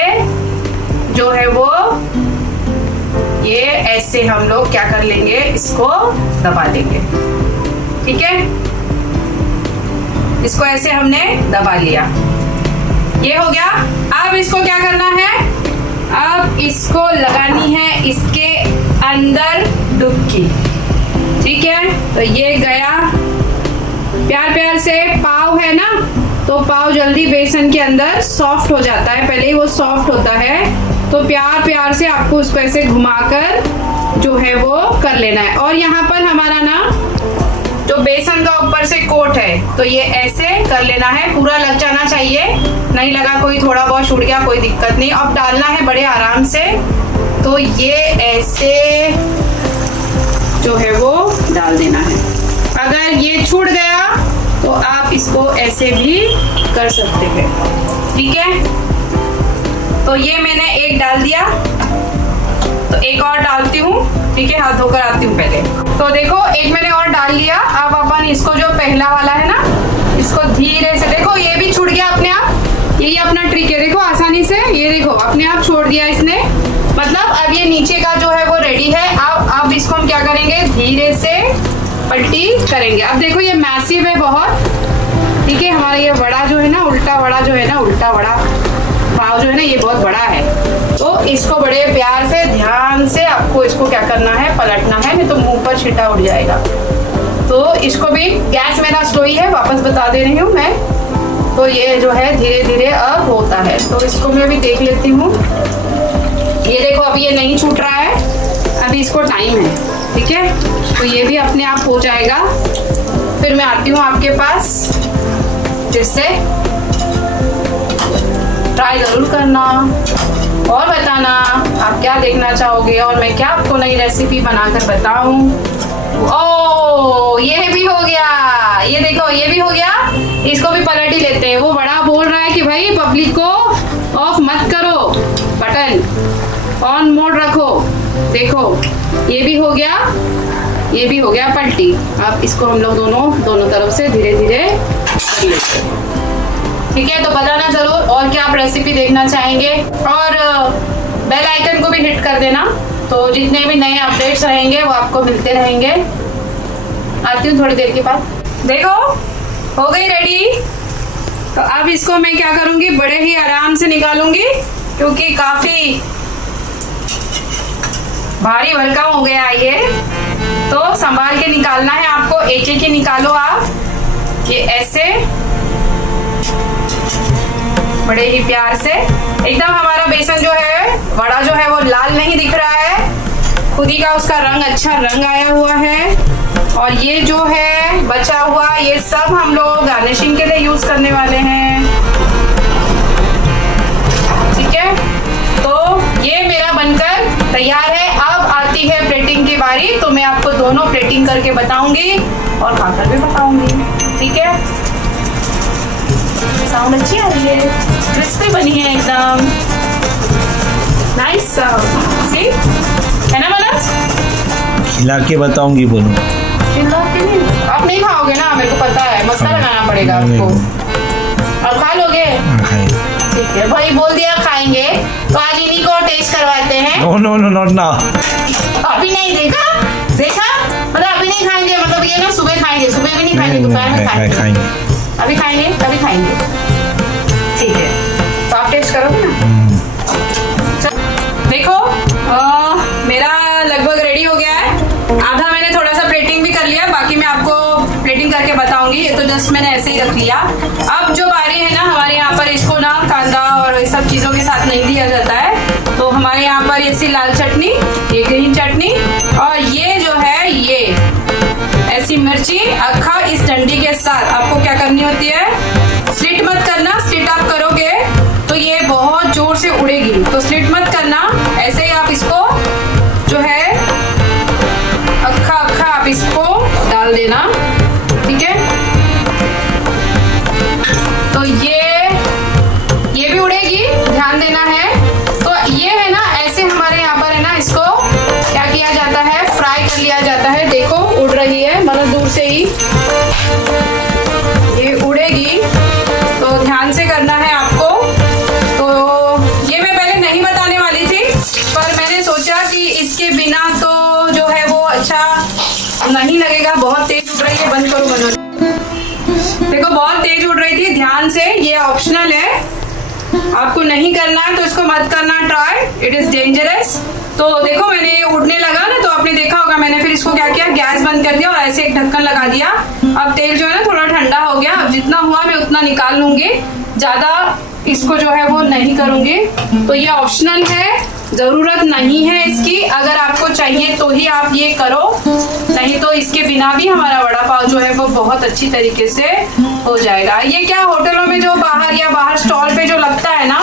जो है वो ये ऐसे हम लोग क्या कर लेंगे, इसको दबा देंगे। ठीक है, इसको ऐसे हमने दबा लिया, ये हो गया। अब इसको क्या करना है, अब इसको लगानी है इसके अंदर डुबकी। ठीक है, तो ये गया। प्यार प्यार से, पाव है ना, तो पाव जल्दी बेसन के अंदर सॉफ्ट हो जाता है, पहले ही वो सॉफ्ट होता है। तो प्यार प्यार से आपको उसको ऐसे घुमाकर जो है वो कर लेना है। और यहाँ पर हमारा ना जो बेसन का ऊपर से कोट है, तो ये ऐसे कर लेना है, पूरा लग जाना चाहिए। नहीं लगा कोई थोड़ा बहुत छूट गया कोई दिक्कत नहीं। अब डालना है बड़े आराम से। तो ये ऐसे जो है वो डाल देना है। अगर ये छूट गया तो आप इसको ऐसे भी कर सकते हैं। ठीक है, तो ये मैंने एक डाल दिया, तो एक और डालती हूँ। ठीक है, हाथ धोकर आती हूँ पहले। तो देखो एक मैंने और डाल लिया। अब अपन इसको जो पहला वाला है ना, इसको धीरे से, देखो ये भी छूट गया अपने आप। यही अपना ट्रिक है, देखो आसानी से, ये देखो अपने आप छोड़ दिया इसने। मतलब अब ये नीचे का जो है वो रेडी है। अब इसको हम क्या करेंगे, धीरे से पलटी करेंगे। अब देखो ये मैसिव है बहुत, ठीक है। हमारा ये वड़ा जो है ना, उल्टा वड़ा जो है ना, उल्टा वड़ा पाव जो है ना, ये बहुत बड़ा है। तो इसको बड़े प्यार से ध्यान से आपको इसको क्या करना है, पलटना है, नहीं तो मुंह पर छींटा उड़ जाएगा। तो इसको भी, गैस मेरा स्लो ही है, वापस बता दे रही हूँ मैं। तो ये जो है धीरे धीरे अब होता है। तो इसको मैं अभी देख लेती हूँ। ये देखो अभी ये नहीं छूट रहा है, अभी इसको टाइम है, ठीक है। तो ये भी अपने आप हो जाएगा। फिर मैं आती हूँ आपके पास, जिससे ट्राई जरूर करना और बताना आप क्या देखना चाहोगे और मैं क्या आपको नई रेसिपी बनाकर बताऊं। ओ ये भी हो गया, ये देखो ये भी हो गया। इसको भी पलट ही लेते हैं। वो बड़ा बोल रहा है कि भाई पब्लिक को ऑफ मत करो, बटन ऑन मोड रखो। देखो ये भी हो गया, ये भी हो गया पलटी। अब इसको हम लोग दोनों तरफ से धीरे धीरे कर लेते हैं, ठीक है। तो बताना जरूर और क्या आप रेसिपी देखना चाहेंगे और बेल आइकन को भी हिट कर देना, तो जितने भी नए अपडेट्स रहेंगे वो आपको मिलते रहेंगे। आती हूँ थोड़ी देर के बाद। देखो हो गई रेडी। तो अब इसको मैं क्या करूंगी, बड़े ही आराम से निकालूंगी, क्योंकि काफी भारी भरकम हो गया ये। तो संभाल के निकालना है आपको, एक एक ही निकालो आप, ये ऐसे बड़े ही प्यार से। एकदम हमारा बेसन जो है, वड़ा जो है वो लाल नहीं दिख रहा है, खुद ही का उसका रंग, अच्छा रंग आया हुआ है। और ये जो है बचा हुआ, ये सब हम लोग गार्निशिंग के लिए यूज करने वाले हैं, ठीक है। तो ये मेरा बनकर तैयार है। अब आती है प्लेटिंग की बारी। तो मैं आपको दोनों प्लेटिंग करके बताऊंगी और खाकर भी बताऊंगी, ठीक है। साउंड अच्छी आ रही है, क्रिस्पी बनी है एकदम, नाइस सी है ना मनस? खिला के बताऊंगी, बोलो। खिला के नहीं, आप नहीं खाओगे ना, मेरे को पता है, मसाला लगाना पड़ेगा आपको। और खा लोगे? ठीक है भाई, बोल दिया खाएंगे। तो आज इन्हीं को टेस्ट करवाते हैं। No no no not now. अभी नहीं देखा मतलब अभी नहीं खाएंगे, मतलब ये ना सुबह खाएंगे, सुबह भी नहीं खाएंगे, दोपहर में खाएंगे। अभी खाएंगे तभी खाएंगे, ठीक है। तो आप टेस्ट करोगे ना? देखो मेरा लगभग रेडी हो गया है। आधा मैंने थोड़ा सा प्लेटिंग भी कर लिया, बाकी मैं आपको प्लेटिंग करके बताऊंगी। ये तो जस्ट मैंने ऐसे ही रख लिया। अब जो बारी है ना, हमारे यहाँ पर इसको ना कांदा और ये सब चीजों के साथ नहीं दिया जाता है। तो हमारे यहाँ पर ऐसी लाल चटनी, ये ग्रीन चटनी, और ये जो है ये ऐसी मिर्ची अक्खा इस डंडी के साथ आपको क्या करनी होती है, स्लिट मत करना। स्लिट आप करोगे तो ये बहुत जोर से उड़ेगी, तो स्लिट मत करना। ऐसे ही आप इसको जो है अक्खा अक्खा आप इसको डाल देना, ठीक है। तो ये भी उड़ेगी, ध्यान देना है। तो ये है ना, ऐसे हमारे यहाँ पर है ना, इसको क्या किया जाता है, फ्राई कर लिया जाता है। देखो उड़ रही है, मतलब दूर से ही ये उड़ेगी, तो ध्यान से करना है आपको। तो ये मैं पहले नहीं बताने वाली थी, पर मैंने सोचा कि इसके बिना तो जो है वो अच्छा नहीं लगेगा। बहुत तेज उड़ रही है, बंद करो बंद। देखो बहुत तेज उड़ रही थी, ध्यान से। ये ऑप्शनल है, आपको नहीं करना है तो इसको मत करना ट्राई, इट इज डेंजरस। तो देखो मैंने ये उड़ने लगा ना, तो आपने देखा होगा मैंने फिर इसको क्या किया, गैस बंद कर दिया और ऐसे एक ढक्कन लगा दिया। अब तेल जो है ना थोड़ा ठंडा हो गया। अब जितना हुआ मैं उतना निकाल लूंगी, ज्यादा इसको जो है वो नहीं करूंगी। तो ये ऑप्शनल है, जरूरत नहीं है इसकी। अगर आपको चाहिए तो ही आप ये करो, नहीं तो इसके बिना भी हमारा वड़ा पाव जो है वो बहुत अच्छी तरीके से हो जाएगा। ये क्या होटलों में जो बाहर स्टॉल पे जो लगता है ना,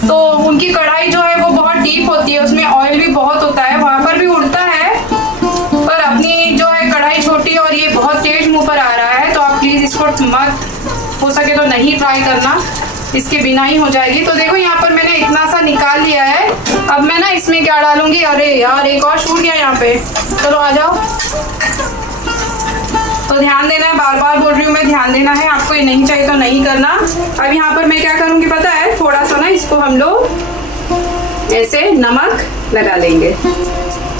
तो उनकी कढ़ाई जो है वो बहुत डीप होती है, उसमें ऑयल भी बहुत होता है, वहां पर भी उड़ता है। पर अपनी जो है कढ़ाई छोटी और ये बहुत तेज मुंह पर आ रहा है, तो आप प्लीज इसको मत, हो सके तो नहीं ट्राई करना, इसके बिना ही हो जाएगी। तो देखो यहाँ पर मैंने इतना सा निकाल लिया है। अब मैं ना इसमें क्या डालूंगी, अरे यार एक और छूट गया यहाँ पे, चलो आ जाओ। तो ध्यान देना है, बार बार बोल रही हूँ मैं, ध्यान देना है आपको। ये नहीं चाहिए तो नहीं करना। अब यहाँ पर मैं क्या करूंगी पता है, थोड़ा सा ना इसको हम लोग ऐसे नमक लगा लेंगे।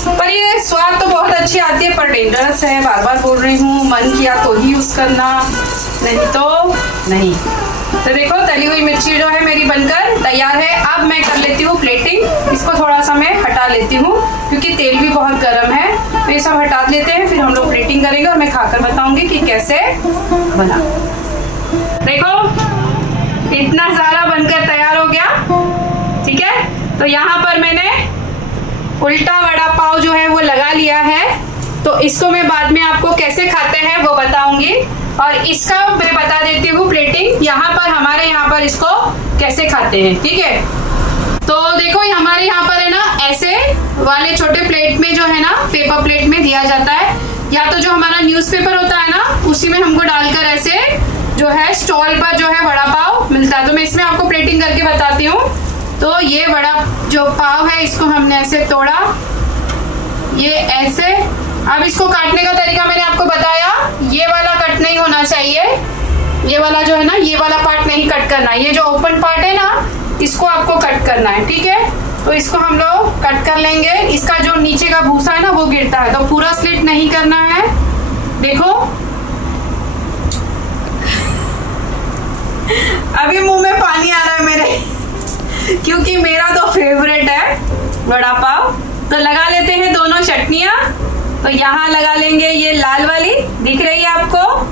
पर ये स्वाद तो बहुत अच्छी आती है, पर डेंजरस है, बार बार बोल रही हूँ, मन किया तो ही यूज करना। नहीं तो नहीं। तो देखो तली हुई मिर्ची जो है मेरी बनकर तैयार है। अब मैं कर लेती हूँ प्लेटिंग। इसको थोड़ा सा मैं हटा लेती हूँ क्योंकि तेल भी बहुत गर्म है। तो ये सब हटा लेते हैं, फिर हम लोग प्लेटिंग करेंगे और मैं खाकर बताऊंगी कि कैसे बना। देखो इतना सारा बनकर तैयार हो गया। ठीक है, तो यहाँ पर मैंने उल्टा वड़ा पाव जो है वो लगा लिया है। तो इसको मैं बाद में आपको कैसे खाते हैं वो बताऊंगी, और इसका मैं बता देती हूँ प्लेटिंग यहाँ पर, हमारे यहाँ पर इसको कैसे खाते हैं। ठीक है, तो देखो हमारे यहाँ पर है ना ऐसे वाले छोटे प्लेट में जो है ना, पेपर प्लेट में दिया जाता है, या तो जो हमारा न्यूज़पेपर होता है ना उसी में हमको डालकर ऐसे जो है स्टॉल पर जो है वड़ा पाव मिलता है। तो मैं इसमें आपको प्लेटिंग करके बताती हूँ। तो ये वड़ा जो पाव है इसको हमने ऐसे तोड़ा, ये ऐसे। अब इसको काटने का तरीका मैंने आपको बताया, ये वाला कट नहीं होना चाहिए, ये वाला जो है ना ये वाला पार्ट नहीं कट करना, ये जो ओपन पार्ट है ना इसको आपको कट करना है। ठीक है, तो इसको हम लोग कट कर लेंगे। इसका जो नीचे का भूसा है ना वो गिरता है, तो पूरा स्लिट नहीं करना है। देखो अभी मुंह में पानी आ रहा है मेरे क्योंकि मेरा तो फेवरेट है वड़ा पाव। तो लगा लेते हैं दोनों चटनियाँ। तो यहाँ लगा लेंगे ये लाल वाली, दिख रही है आपको,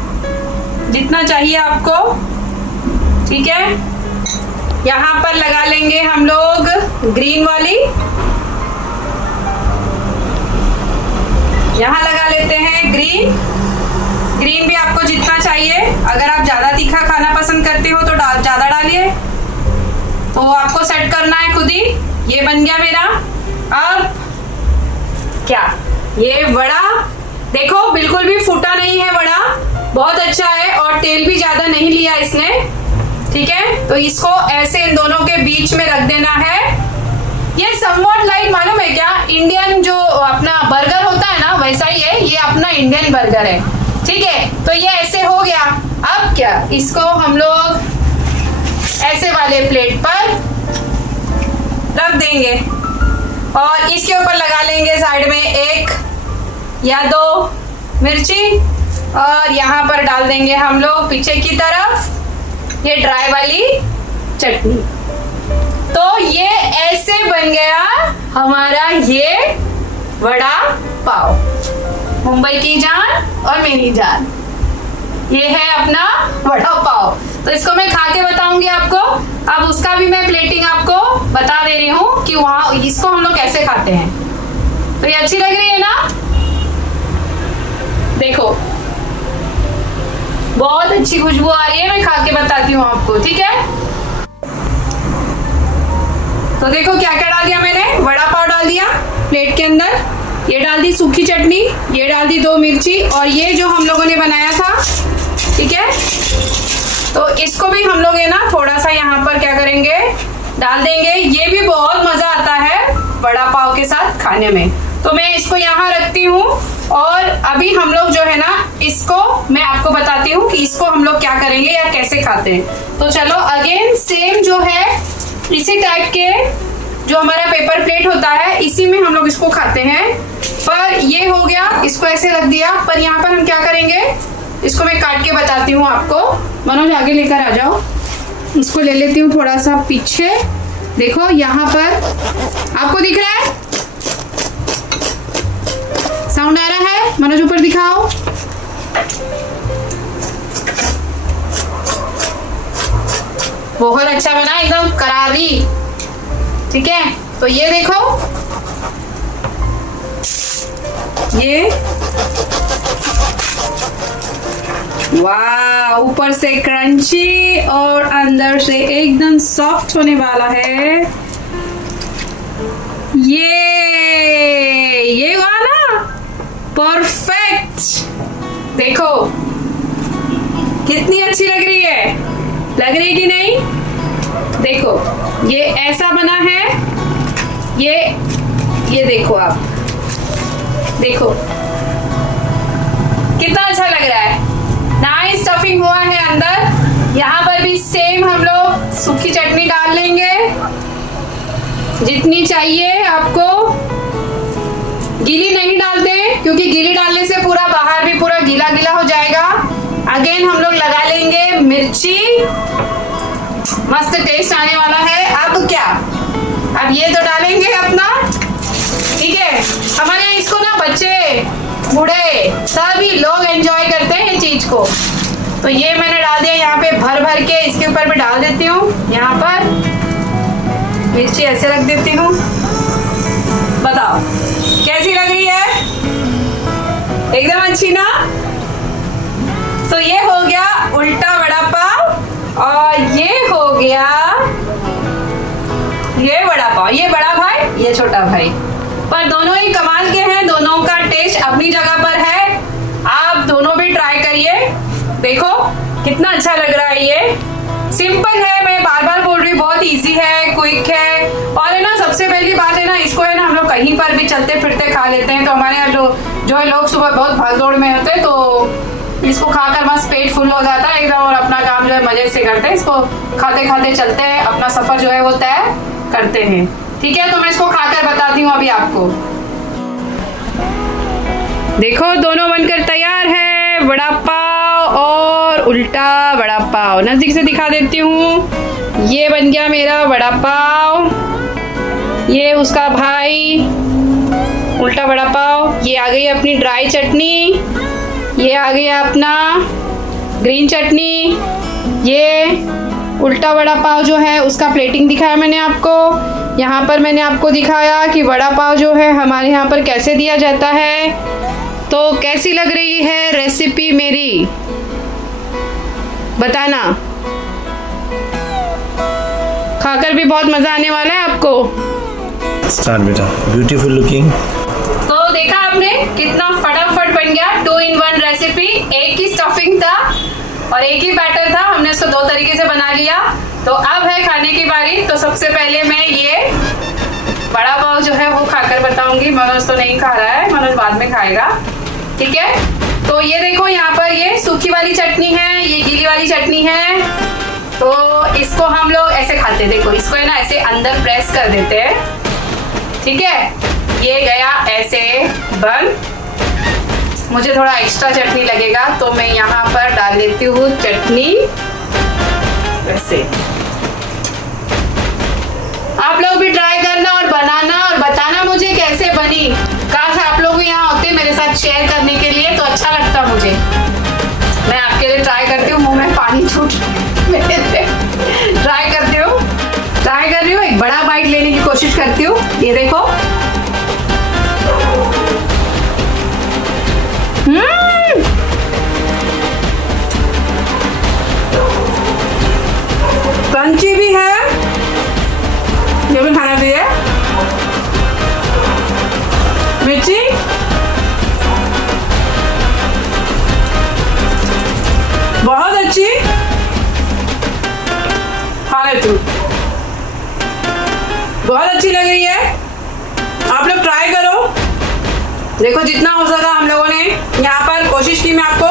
जितना चाहिए आपको। ठीक है, यहाँ पर लगा लेंगे हम लोग ग्रीन वाली, यहाँ लगा लेते हैं ग्रीन। ग्रीन भी आपको जितना चाहिए, अगर आप ज्यादा तीखा खाना पसंद करते हो तो ज्यादा डालिए, तो आपको सेट करना है खुद ही। ये बन गया मेरा। अब क्या, ये वड़ा देखो बिल्कुल भी फूटा नहीं है, वड़ा बहुत अच्छा है और तेल भी ज्यादा नहीं लिया इसने। ठीक है, तो इसको ऐसे इन दोनों के बीच में रख देना है। ये समवॉट लाइक मालूम है क्या, इंडियन जो अपना बर्गर होता है ना वैसा ही है, ये अपना इंडियन बर्गर है। ठीक है, तो ये ऐसे हो गया। अब क्या, इसको हम लोग ऐसे वाले प्लेट पर रख देंगे और इसके ऊपर लगा लेंगे साइड में एक या दो मिर्ची, और यहाँ पर डाल देंगे हम लोग पीछे की तरफ ये ड्राई वाली चटनी। तो ये ऐसे बन गया हमारा ये वड़ा पाव, मुंबई की जान और मेरी जान, ये है अपना वड़ा पाव। तो इसको मैं खा के बताऊंगी आपको। अब उसका भी मैं प्लेटिंग आपको बता दे रही हूँ कि वहाँ इसको हम लोग कैसे खाते हैं। तो ये अच्छी लग रही है ना, देखो बहुत अच्छी खुशबू आ रही है, मैं खा के बताती हूँ आपको। ठीक है, तो देखो क्या क्या डाल दिया मैंने, वड़ा पाव डाल दिया प्लेट के अंदर, ये डाल दी सूखी चटनी, ये डाल दी 2 मिर्ची, और ये जो हम लोगों ने बनाया था। ठीक है, तो इसको भी हम लोग है ना थोड़ा सा यहाँ पर क्या करेंगे, डाल देंगे। ये भी बहुत मजा आता है वड़ा पाव के साथ खाने में। तो मैं इसको यहाँ रखती हूँ और अभी हम लोग जो है ना इसको मैं आपको बताती हूँ कि इसको हम लोग क्या करेंगे या कैसे खाते हैं। तो चलो अगेन सेम जो है इसी टाइप के जो हमारा पेपर प्लेट होता है इसी में हम लोग इसको खाते हैं। पर ये हो गया, इसको ऐसे रख दिया, पर यहाँ पर हम क्या करेंगे इसको मैं काट के बताती हूँ आपको। मनोज आगे लेकर आ जाओ, इसको ले लेती हूँ थोड़ा सा पीछे। देखो यहाँ पर आपको दिख रहा है, साउंड आ रहा है, मनोज ऊपर दिखाओ। बहुत अच्छा बना, एकदम करारी। ठीक है, तो ये देखो, ये वाह, ऊपर से क्रंची और अंदर से एकदम सॉफ्ट होने वाला है। ये वाला परफेक्ट, देखो कितनी अच्छी लग रही है, लग रही कि नहीं। देखो ये ऐसा बना है, ये देखो आप, देखो कितना अच्छा लग रहा है, नाइस स्टफिंग हुआ है अंदर। यहाँ पर भी सेम हम लोग सूखी चटनी डाल लेंगे जितनी चाहिए आपको। गीली नहीं डालते क्योंकि गीली डालने से पूरा बाहर भी पूरा गीला गीला हो जाएगा, अगेन हम लोग लगा लेंगे मिर्ची, मस्त टेस्ट आने वाला है। अब क्या, अब ये तो डालेंगे अपना, ठीक है। हमारे यहाँ इसको ना बच्चे बूढ़े सभी लोग एंजॉय करते हैं ये चीज को। तो ये मैंने डाल दिया यहाँ पे भर भर के, इसके ऊपर भी डाल देती हूँ। यहाँ पर मिर्ची ऐसे रख देती हूँ। बताओ कैसी लग रही है, एकदम अच्छी ना। तो ये हो गया उल्टा वड़ा पाव और ये हो गया ये वड़ा पाव। ये बड़ा भाई, ये छोटा भाई, पर दोनों ही कमाल के हैं। दोनों का टेस्ट अपनी जगह पर है। आप दोनों भी ट्राई करिए, देखो कितना अच्छा लग रहा है। ये सिंपल है, मैं बार बार बोल रही हूँ, बहुत इजी है, क्विक है। और है ना, सबसे पहली बात है ना, इसको है ना हम लोग कहीं पर भी चलते फिरते खा लेते हैं। तो हमारे यहाँ जो है लोग सुबह बहुत भागदौड़ में होते हैं, तो इसको खाकर मस्त पेट फुल हो जाता है एकदम, और अपना काम जो है मजे से करते हैं। इसको खाते खाते चलते हैं, अपना सफर जो है वो तय करते हैं। ठीक है, तो मैं इसको खाकर बताती हूँ अभी आपको। देखो दोनों बनकर तैयार है, वड़ा पाव और उल्टा वड़ा पाव। नजदीक से दिखा देती हूँ। ये बन गया मेरा वड़ा पाव, ये उसका भाई उल्टा वड़ा पाव। ये आ गई अपनी ड्राई चटनी, ये आ गया अपना ग्रीन चटनी। ये उल्टा वड़ा पाव जो है उसका प्लेटिंग दिखाया मैंने आपको। यहाँ पर मैंने आपको दिखाया कि वड़ा पाव जो है हमारे यहाँ पर कैसे दिया जाता है। तो कैसी लग रही है रेसिपी मेरी, बताना। खाकर भी बहुत मजा आने वाला है आपको। स्टार्ट बेटा, ब्यूटीफुल लुकिंग। तो देखा आपने कितना फटाफट बन गया 2 in 1 रेसिपी। एक ही स्टफिंग था और एक ही बैटर था, हमने इसको 2 तरीके से बना लिया। तो अब है खाने की बारी। तो सबसे पहले मैं ये बड़ा पाव जो है वो खाकर बताऊंगी। मनोज तो नहीं खा रहा है, मनोज बाद में खाएगा, ठीक है। तो ये देखो, यहाँ पर ये सूखी वाली चटनी है, ये गीली वाली चटनी है। तो इसको हम लोग ऐसे खाते हैं, देखो इसको है ना ऐसे अंदर प्रेस कर देते हैं, ठीक है। ये गया ऐसे बन। मुझे थोड़ा एक्स्ट्रा चटनी लगेगा तो मैं यहाँ पर डाल देती हूँ चटनी वैसे। आप लोग भी ट्राई करना और बनाना और बताना मुझे कैसे बनी। काश आप लोग भी यहाँ होते मेरे साथ शेयर करने के लिए, तो अच्छा लगता मुझे। मैं आपके लिए ट्राई करती हूँ, मुंह में पानी छूट ट्राई कर रही हूँ, एक बड़ा बाइट लेने की कोशिश करती हूँ। ये देखो, क्रंची भी है, ये भी खाना चाहिए। मिर्ची बहुत अच्छी, खा लेती हूँ, बहुत अच्छी लग रही है। आप लोग ट्राई करो, देखो जितना हो सका हम लोगों ने यहाँ पर कोशिश की मैं आपको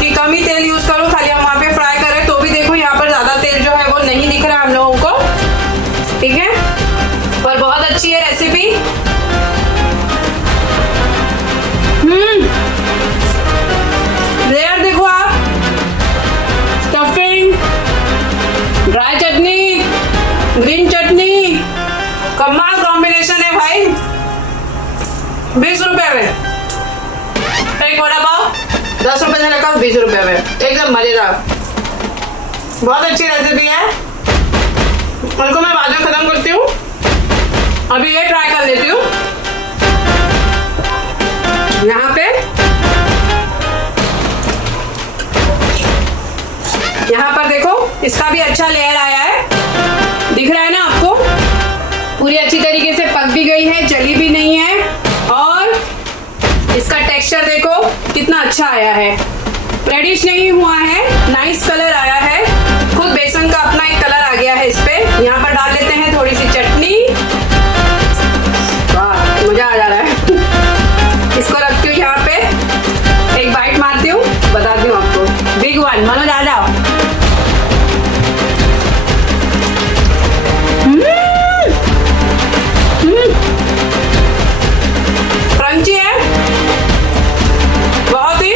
कि कम ही तेल यूज करो। खाली हम वहाँ पे फ्राई करें तो भी देखो यहाँ पर ज्यादा तेल जो है वो नहीं दिख रहा हम लोगों को, ठीक है। पर बहुत अच्छी है रेसिपी। लेयर देखो आप, स्टफिंग, ड्राई चटनी, ग्रीन चटनी, कमाल कॉम्बिनेशन है भाई। 20 रुपए में एक वड़ा पाव, 10 रुपए से लेकर 20 रुपए में, एकदम मजेदार, बहुत अच्छी रेसिपी है। उनको मैं बाद में खत्म करती हूँ, अभी ये ट्राई कर लेती हूँ। यहाँ पे यहाँ पर देखो इसका भी अच्छा लेयर आया है, दिख रहा है ना आपको। पूरी अच्छी तरीके से पक भी गई है, जली भी नहीं है, और इसका टेक्सचर देखो कितना अच्छा आया है, रेडिश नहीं हुआ है, नाइस कलर आया है। खुद बेसन का अपना एक कलर आ गया है इस पे। यहाँ पर डाल देते हैं थोड़ी सी चटनी, वाह मजा आ जा रहा है। इसको रखती हूँ यहाँ पे, एक बाइट मारती हूँ, बताती हूँ आपको। बिग वन, मनोज आ जाओ। क्रंची है बहुत ही,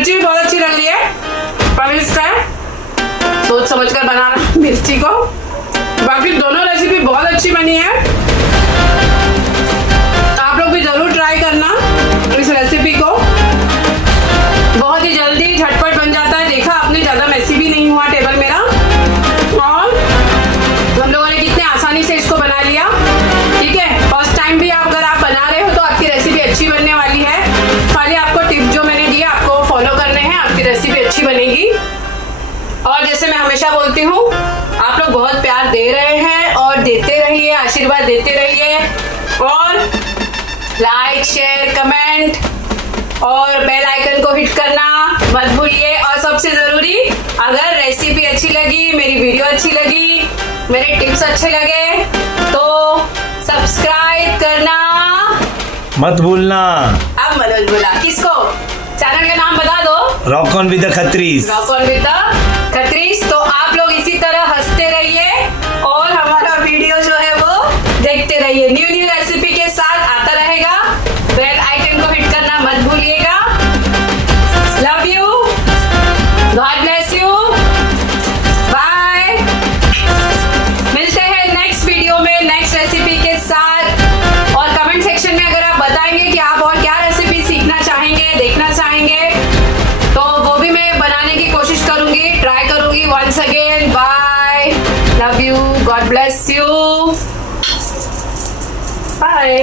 मिर्ची भी बहुत अच्छी लग रही है, पर इसका सोच समझ कर बनाना मिर्ची को। बाकी दोनों रेसिपी बहुत अच्छी बनी है, आप लोग भी जरूर ट्राई करना इस रेसिपी को। बहुत ही जल्दी झटपट बन जाता है, देखा आपने, ज्यादा मैसी भी नहीं हुआ टेबल मेरा, और हम लोगों ने कितने आसानी से इसको बना लिया। ठीक है, फर्स्ट टाइम भी अगर आप बना रहे हो तो आपकी रेसिपी अच्छी बनने वाली है। खाली आपको टिप जो मैंने दिए आपको फॉलो करने हैं, आपकी रेसिपी अच्छी बनेगी। और जैसे मैं हमेशा बोलती हूँ, आप लोग बहुत प्यार दे रहे हैं और देते रहिए, आशीर्वाद देते रहिए, और लाइक शेयर कमेंट और बेल आइकन को हिट करना मत भूलिए। और सबसे जरूरी, अगर रेसिपी अच्छी लगी, मेरी वीडियो अच्छी लगी, मेरे टिप्स अच्छे लगे तो सब्सक्राइब करना मत भूलना। अब मनोज बोला, किसको? चैनल का नाम बता दो, rock on with the Khatris. Rock on with the Khatris. तो आप लोग इसी तरह हंसते रहिए और हमारा वीडियो जो है वो देखते रहिए। न्यू रेसिपी के साथ आता रहेगा, बेल आइकन को हिट करना मत भूलिएगा। Love you, God bless you, bye. मिलते हैं नेक्स्ट वीडियो में नेक्स्ट रेसिपी के साथ। और कमेंट सेक्शन में अगर आप बताएंगे कि आप और क्या रेसिपी सीखना चाहेंगे, देखना चाहेंगे, तो वो भी मैं बनाने की कोशिश करूंगी, ट्राई करूंगी। Once again bye, love you, God bless you, bye.